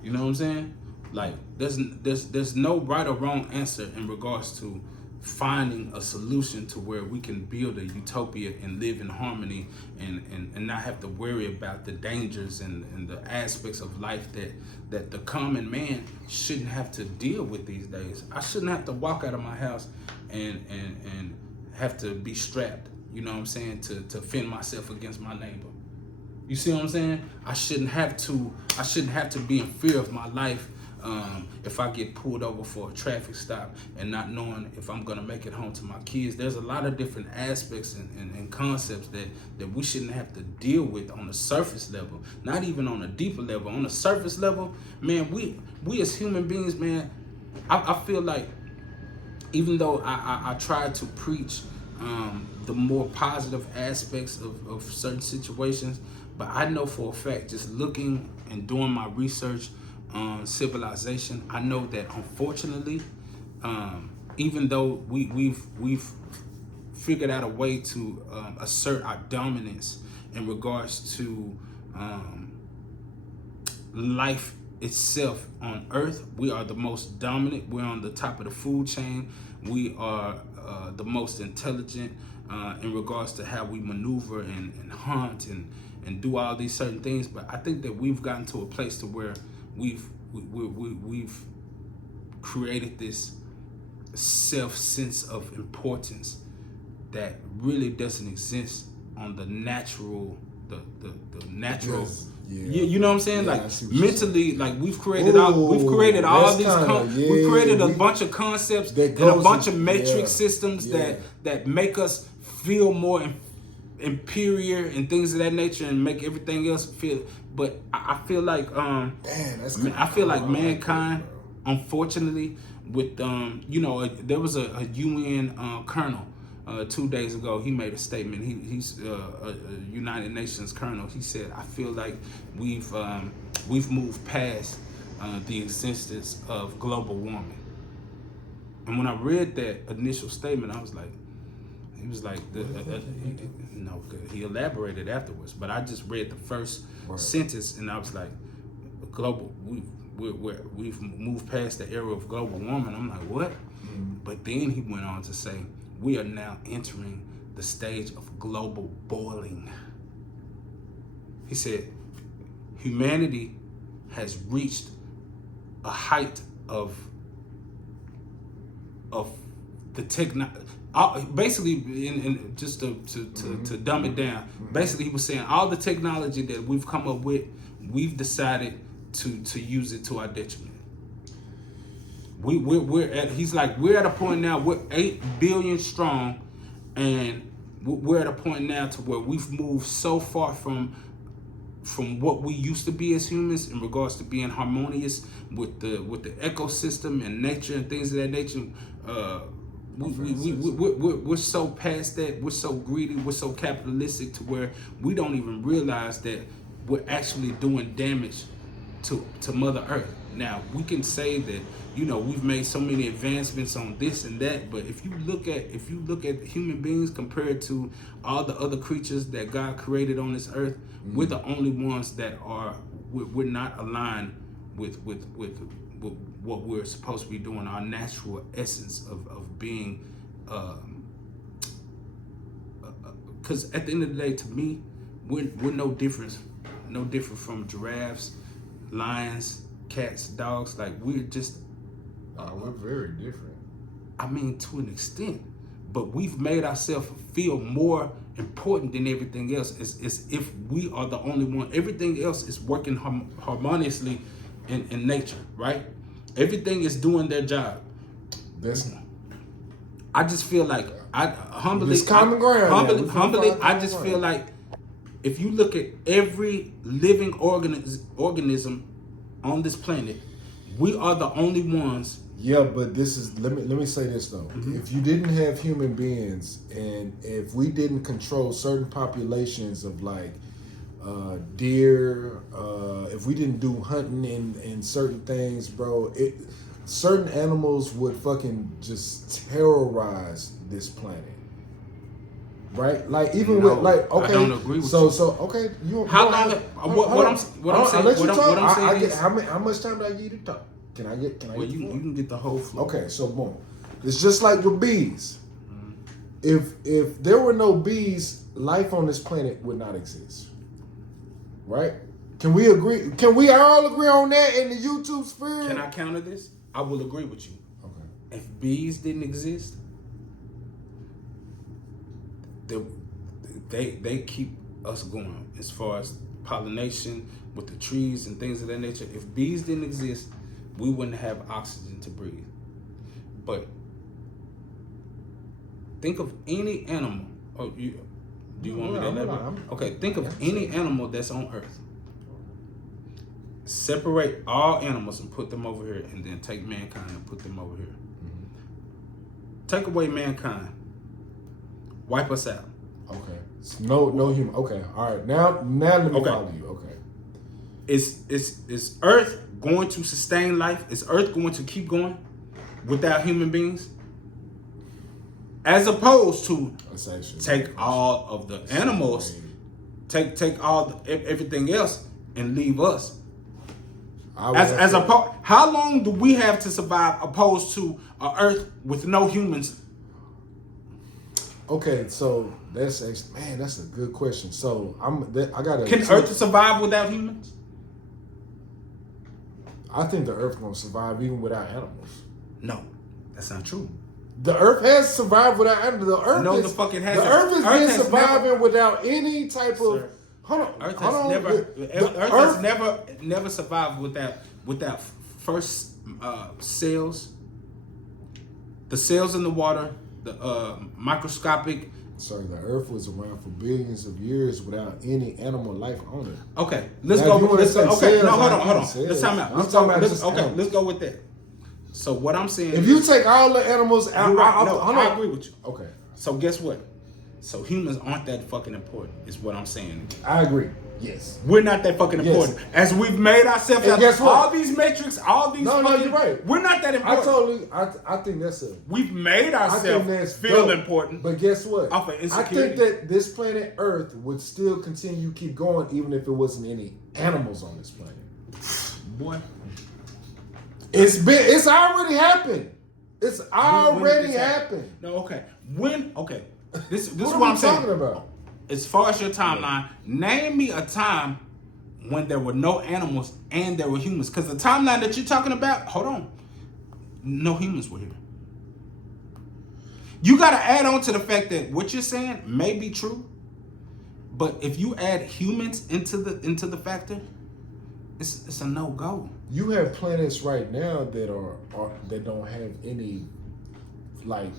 You know what I'm saying? Like there's no right or wrong answer in regards to finding a solution to where we can build a utopia and live in harmony and not have to worry about the dangers and the aspects of life that the common man shouldn't have to deal with these days. I shouldn't have to walk out of my house and have to be strapped, you know what I'm saying, to fend myself against my neighbor. You see what I'm saying? I shouldn't have to be in fear of my life if I get pulled over for a traffic stop and not knowing if I'm gonna make it home to my kids. There's a lot of different aspects and concepts that we shouldn't have to deal with on the surface level, not even on a deeper level. On the surface level, man, we as human beings, man, I feel like even though I try to preach the more positive aspects of certain situations, but I know for a fact, just looking and doing my research on civilization, I know that unfortunately, even though we've figured out a way to assert our dominance in regards to life itself on Earth, we are the most dominant. We're on the top of the food chain. We are the most intelligent in regards to how we maneuver and hunt and do all these certain things. But I think that we've gotten to a place to where we've created this sense of importance that really doesn't exist on the natural, the natural. Yes, yeah. You know what I'm saying? Yeah, I like see what you're mentally, like we've created Ooh, all these. that's We created a we- bunch of concepts that and a goes bunch in- of metric yeah, systems yeah. that make us feel more inferior and things of that nature, and make everything else feel. But I feel like Damn, that's I feel like cool. mankind, bro. unfortunately, with you know, there was a UN colonel 2 days ago. He made a statement. He's a United Nations colonel. He said, "I feel like we've moved past the existence of global warming." And when I read that initial statement, I was like, he was like, no, he elaborated afterwards. But I just read the first sentence, and I was like, global. We've moved past the era of global warming. I'm like, what? But then he went on to say, we are now entering the stage of global boiling. He said, humanity has reached a height of the basically, in just to dumb it down, basically he was saying all the technology that we've come up with, we've decided to use it to our detriment. He's like, we're at a point now, we're 8 billion strong, and we're at a point now to where we've moved so far from what we used to be as humans in regards to being harmonious with the ecosystem and nature and things of that nature. We're so past that. We're so greedy. We're so capitalistic to where we don't even realize that we're actually doing damage to Mother Earth. Now we can say that we've made so many advancements on this and that, but if you look at human beings compared to all the other creatures that God created on this earth, we're the only ones that we're not aligned with what we're supposed to be doing, our natural essence of being. Because at the end of the day, to me, we're no different from giraffes, lions, cats, dogs. Like we're just. We're very different. I mean, to an extent, but we've made ourselves feel more important than everything else. As if we are the only one. Everything else is working harmoniously in nature, right? Everything is doing their job. I just feel like humbly, I just feel like if you look at every living organism on this planet, we are the only ones. Yeah, but let me say this though. Mm-hmm. If you didn't have human beings, and if we didn't control certain populations of like deer, if we didn't do hunting and certain things, bro, certain animals would fucking just terrorize this planet. Right, like even with like okay, I don't agree with so you. so okay, you How long? What I'm saying is, how much time do I give you to talk? Can I get? Well, you can get the whole floor. Okay, so boom, it's just like with bees. Mm-hmm. If there were no bees, life on this planet would not exist. Right? Can we agree? Can we all agree on that in the YouTube sphere? Can I counter this? I will agree with you. Okay. If bees didn't exist, they keep us going as far as pollination with the trees and things of that nature. If bees didn't exist, we wouldn't have oxygen to breathe. But think of any animal. Oh, do you want me to elaborate? Okay, think of any animal that's on Earth. Separate all animals and put them over here, and then take mankind and put them over here. Mm-hmm. Take away mankind. Wipe us out. Okay. No human. Okay. All right. Now let me follow you. Okay. Is Earth going to sustain life? Is Earth going to keep going without human beings? As opposed to take all of the animals, take everything else and leave us. How long do we have to survive opposed to an Earth with no humans? Okay, so that's a good question. So Can Earth survive without humans? I think the Earth gonna survive even without animals. No, that's not true. The Earth has survived without animals. The Earth has been surviving without any type of. Hold on. Earth has never survived without first cells. The cells in the water, the microscopic. Sorry, the Earth was around for billions of years without any animal life on it. Okay, let's go. Hold on. Let's time out. Let's go with that. So what I'm saying, if you take all the animals out, I agree with you. Okay. So guess what? So humans aren't that fucking important, is what I'm saying. I agree. Yes. We're not that fucking important. As we've made ourselves out of all these metrics, all these you're right. We're not that important. I think that's we've made ourselves feel important. But guess what? Off of insecurity. I think that this planet Earth would still continue to keep going even if it wasn't any animals on this planet. Boy. It's already happened. It's already happened. No, okay. This is what I'm I'm saying. talking about. As far as your timeline, name me a time when there were no animals and there were humans. Because the timeline that you're talking about, hold on, no humans were here. You got to add on to the fact that what you're saying may be true, but if you add humans into the factor, it's a no go. You have planets right now that that don't have any like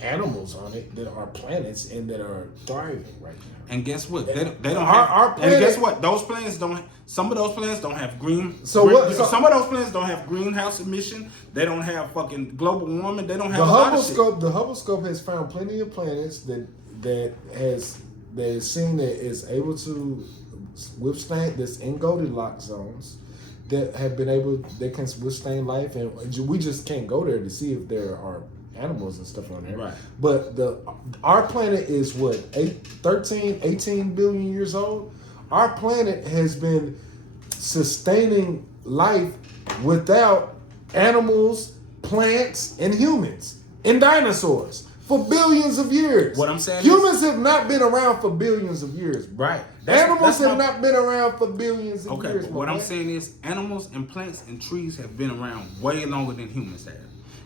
animals on it that are planets and that are thriving right now. And guess what? They don't Our have. planet- And guess what? Those planets don't. Some of those planets don't have green. So what- so- some of those planets don't have greenhouse emission. They don't have fucking global warming. They don't have The a lot Hubble of shit. scope. The Hubble scope has found plenty of planets that has seen that is able to withstand this in Goldilocks zones that have been able that can withstand life, and we just can't go there to see if there are animals and stuff on there. Right. But our planet is what 18 billion years old. Our planet has been sustaining life without animals, plants, and humans and dinosaurs for billions of years. What I'm saying humans have not been around for billions of years. Right. Animals have my- not been around for billions of Okay, years. but my what I'm man. saying is animals and plants and trees have been around way longer than humans have.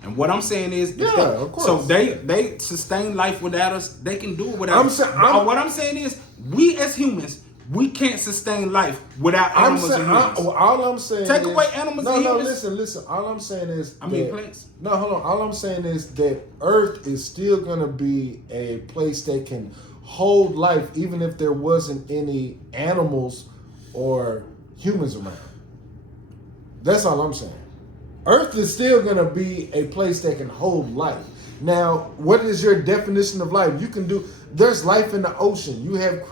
And what I'm saying is, if Yeah, they, of course. so they sustain life without us. They can do it without I'm us. saying- What I'm saying is, we as humans, we can't sustain life without I'm animals saying, and humans. all I'm saying Take is, away animals no, and no, humans. listen. All I'm saying is, I mean, that- plants. No, hold on. All I'm saying is that Earth is still gonna be a place that can hold life, even if there wasn't any animals or humans around. That's all I'm saying. Earth is still gonna be a place that can hold life. Now, what is your definition of life? You can do. There's life in the ocean. You have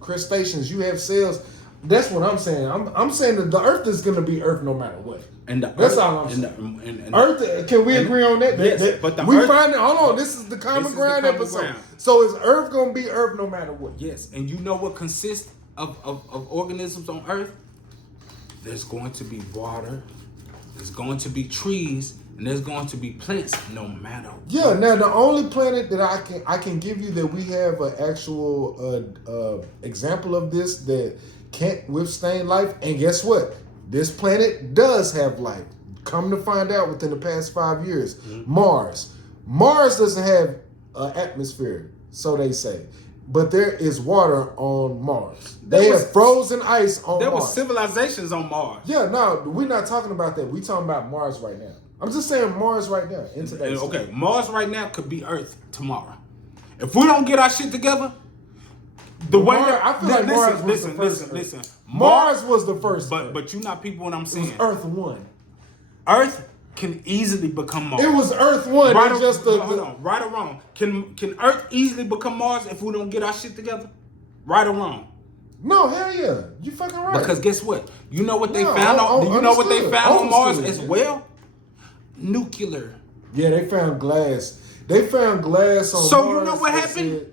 crustaceans. You have cells. That's what I'm saying. I'm saying that the Earth is gonna be Earth no matter what. And That's all I'm saying. Earth, can we agree on that? Yes, but the we Earth- find it. Hold on, this is the This common is the ground common episode. ground. So is Earth gonna be Earth no matter what? Yes, and you know what consists of organisms on Earth? There's going to be water, there's going to be trees, and there's going to be plants no matter what. Yeah. Now the only planet that I can give you that we have an actual example of this that can't withstand life, and guess what? This planet does have life. Come to find out, within the past 5 years, Mars. Mars doesn't have an atmosphere, so they say, but there is water on Mars. They There was- have frozen ice on There Mars. were civilizations on Mars. Yeah, no, we're not talking about that. We're talking about Mars right now. I'm just saying Mars right now. In today's Okay, day. Mars right now could be Earth tomorrow. If we don't get our shit together, the way Mars- that, I feel like Mars was listen, the first Earth. listen. Mars was the first. But Earth. but you not people what I'm It was saying. Earth 1. Earth can easily become Mars. It was Earth 1. right Right, or, just the, hold on, right or wrong. Can Earth easily become Mars if we don't get our shit together? Right or wrong? No, hell yeah. You fucking right. Because guess what? You know what they No, found on you know what they understood. found on Mars Understood, as yeah. well? Nuclear. Yeah, they found glass. They found glass on So Mars. you know what that happened? said-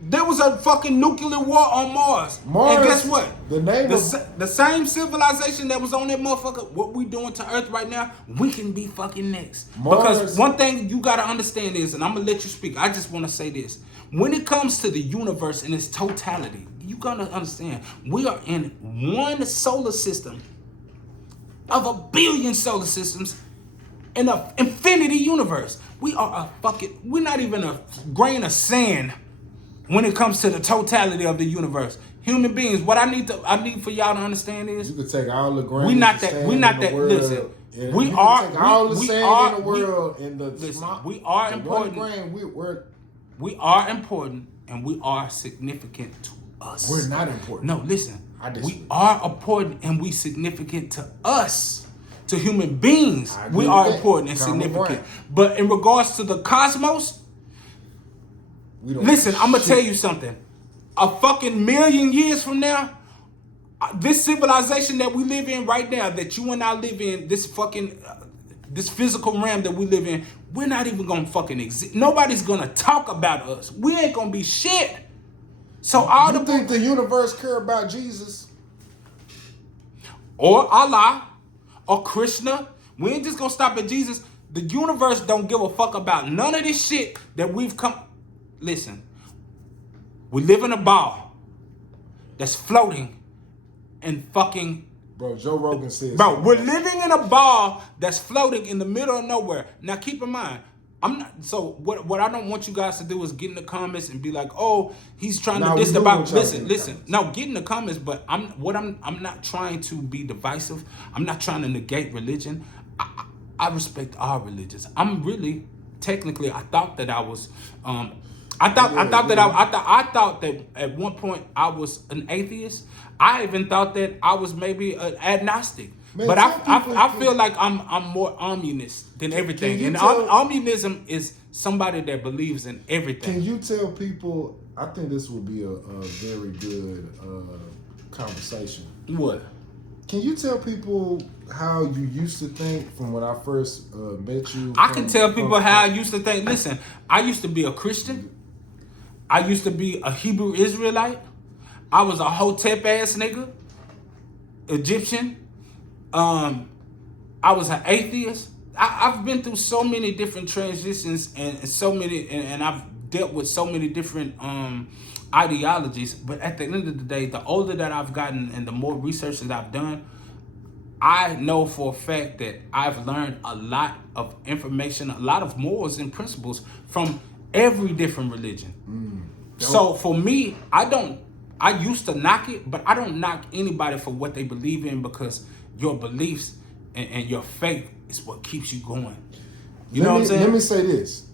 There was a fucking nuclear war on Mars. Mars, and guess what? the name of- the same civilization that was on that motherfucker, what we doing to Earth right now, we can be fucking next. Mars- Because one thing you gotta understand is, and I'm gonna let you speak, I just wanna say this. When it comes to the universe in its totality, you gotta understand, we are in one solar system of a billion solar systems in an infinity universe. We are we're not even a grain of sand when it comes to the totality of the universe. Human beings, what I need for y'all to understand is You could take all the grains. we not of that sand we not in the that world, listen. and We you can are take all the we sand are in the world and the listen, small, we are the important. One grain, We are important and we are significant to us. we're not important. No, listen. I disagree. We are important and we significant to us. To human beings, I agree we with are that. important and Common significant. ground. But in regards to the cosmos, We don't listen, I'm gonna shit. tell you something. A fucking million years from now, this civilization that we live in right now, that you and I live in, this fucking, this physical realm that we live in, we're not even gonna fucking exist. Nobody's gonna talk about us. We ain't gonna be shit. So all You the think the universe care about Jesus? or Allah or Krishna, we ain't just gonna stop at Jesus. The universe don't give a fuck about none of this shit that we've come. Listen, we live in a ball that's floating and fucking. Bro, Joe Rogan says. Bro, we're living in a ball that's floating in the middle of nowhere. Now keep in mind, I'm not. So what I don't want you guys to do is get in the comments and be like, oh, he's trying Nah, to we diss do about. want y'all to Listen, get in the listen. comments. No, get in the comments. But I'm not trying to be divisive. I'm not trying to negate religion. I respect all religions. I'm really technically I thought that I was I thought that at one point I was an atheist. I even thought that I was maybe an agnostic. Man, but some people I feel like I'm more omnist than everything. And omnism is somebody that believes in everything. Can you tell people? I think this would be a very good conversation. What? Can you tell people how you used to think from when I first met you? I can tell people how I used to think. Listen, I used to be a Christian. I used to be a Hebrew Israelite. I was a Hotep ass nigga, Egyptian. I was an atheist. I've been through so many different transitions and so many, and I've dealt with so many different ideologies. But at the end of the day, the older that I've gotten and the more research that I've done, I know for a fact that I've learned a lot of information, a lot of morals and principles from every different religion. So for me, I used to knock it, but I don't knock anybody for what they believe in, because your beliefs and your faith is what keeps you going. You know what I'm saying? Let me say this.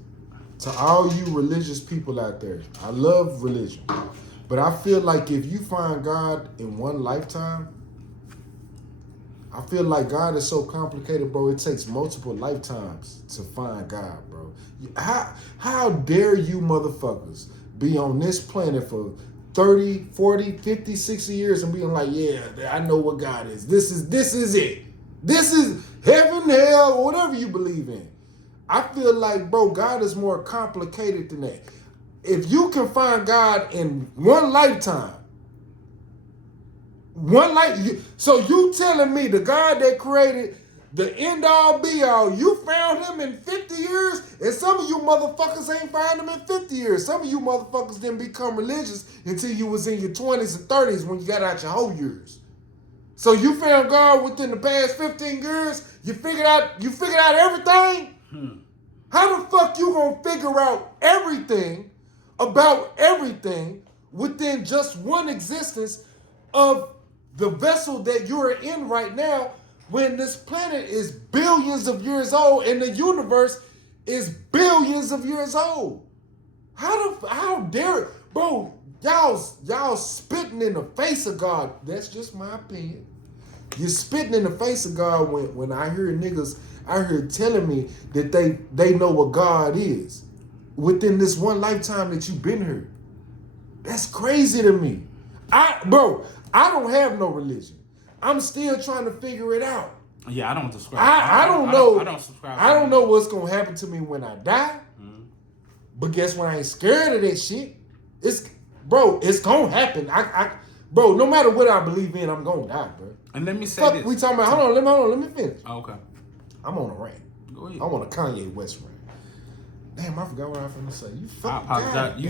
To all you religious people out there, I love religion. But I feel like if you find God in one lifetime, I feel like God is so complicated, bro. It takes multiple lifetimes to find God, bro. How dare you motherfuckers be on this planet for 30, 40, 50, 60 years and being like, yeah, I know what God is. This is it. This is heaven, hell, or whatever you believe in. I feel like, bro, God is more complicated than that. If you can find God in one lifetime, so you telling me the God that created the end all be all, you found him in 50 years, and some of you motherfuckers ain't found him in 50 years. Some of you motherfuckers didn't become religious until you was in your 20s and 30s when you got out your whole years. So you found God within the past 15 years? You figured out everything? How the fuck you gonna figure out everything about everything within just one existence of the vessel that you're in right now, when this planet is billions of years old and the universe is billions of years old? How dare it? Bro, y'all spitting in the face of God. That's just my opinion. You're spitting in the face of God when I hear niggas out here telling me that they know what God is within this one lifetime that you've been here. That's crazy to me. I don't have no religion. I'm still trying to figure it out. Yeah, I don't subscribe. I don't know. I don't subscribe. I don't know what's gonna happen to me when I die. But guess what? I ain't scared of that shit. It's gonna happen. Bro, no matter what I believe in, I'm gonna die, bro. And let me say Fuck, this. we talking about. Hold on. Let me finish. Okay. I'm on a rant. Go ahead. I want a Kanye West rant. Damn, I forgot what I was gonna say. You I apologize.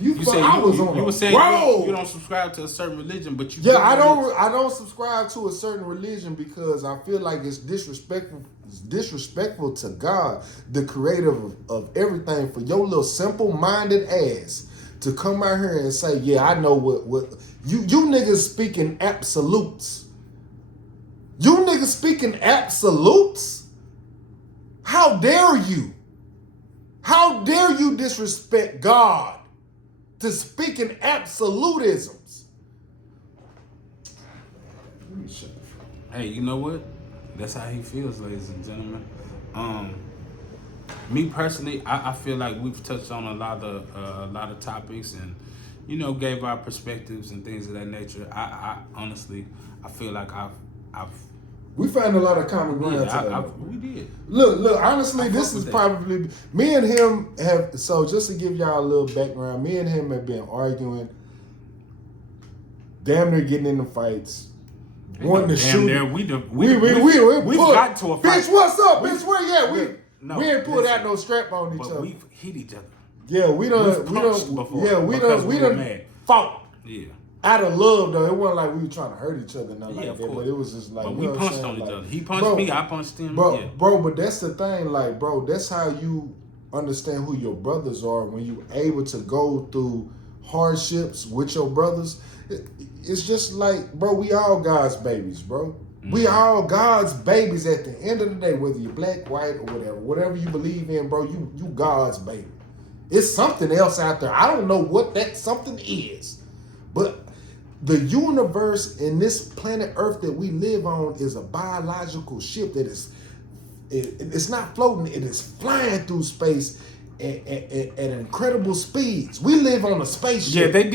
You were saying you don't subscribe to a certain religion, but you. Yeah, I don't subscribe to a certain religion because I feel like it's disrespectful. It's disrespectful to God, the creator of everything, for your little simple-minded ass to come out here and say, yeah, I know what you niggas speaking absolutes. You niggas speaking absolutes? How dare you? How dare you disrespect God to speak in absolutisms? Hey, you know what? That's how he feels, ladies and gentlemen. Me personally, I feel like we've touched on a lot of topics and, gave our perspectives and things of that nature. I honestly, I feel like we found a lot of common ground today. We did. Look. Honestly, this is probably me and him have. So just to give y'all a little background, me and him have been arguing, damn near getting into fights, wanting to shoot. We've got to a fight. Bitch, what's up, bitch? Where? We ain't pulled out no strap on each other. We've hit each other. Yeah, we done fought. Yeah. Out of love, though, it wasn't like we were trying to hurt each other, nothing like that. But it was just like, but we punched on each other. He punched me, I punched him. Bro, but that's the thing, like, bro, that's how you understand who your brothers are, when you able to go through hardships with your brothers. It's just like, bro, we all God's babies, bro. We all God's babies at the end of the day, whether you're black, white, or whatever you believe in, bro. You God's baby. It's something else out there. I don't know what that something is, but the universe and this planet Earth that we live on is a biological ship that is. It's not floating. It is flying through space at incredible speeds. We live on a spaceship. Yeah, they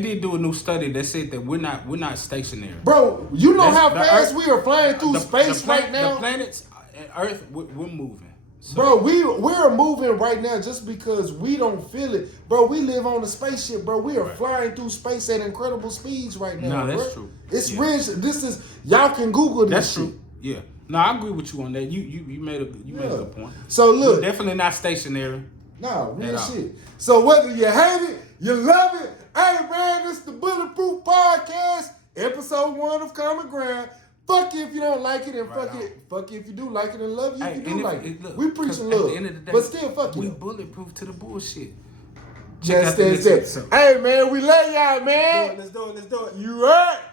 did do a new study that said that we're not stationary. Bro, you know how fast Earth, we are flying through space right now? The planets and Earth, we're moving. So. Bro, we're moving right now just because we don't feel it. Bro, we live on a spaceship, bro. We are flying through space at incredible speeds right now. No, that's bro. true. It's rich. This is y'all can Google this. That's shit. true. Yeah. No, I agree with you on that. You made a good point. So look, we're definitely not stationary. No, real shit. So whether you hate it, you love it. Hey man, it's the Bulletproof Podcast, episode 1 of Common Ground. Fuck you if you don't like it, and fuck you if you do like it, and love you if you do like it. We preaching love, at the end of the day, but still fuck you. We bulletproof to the bullshit. Just Hey man, we love y'all, man. Let's do it. You right.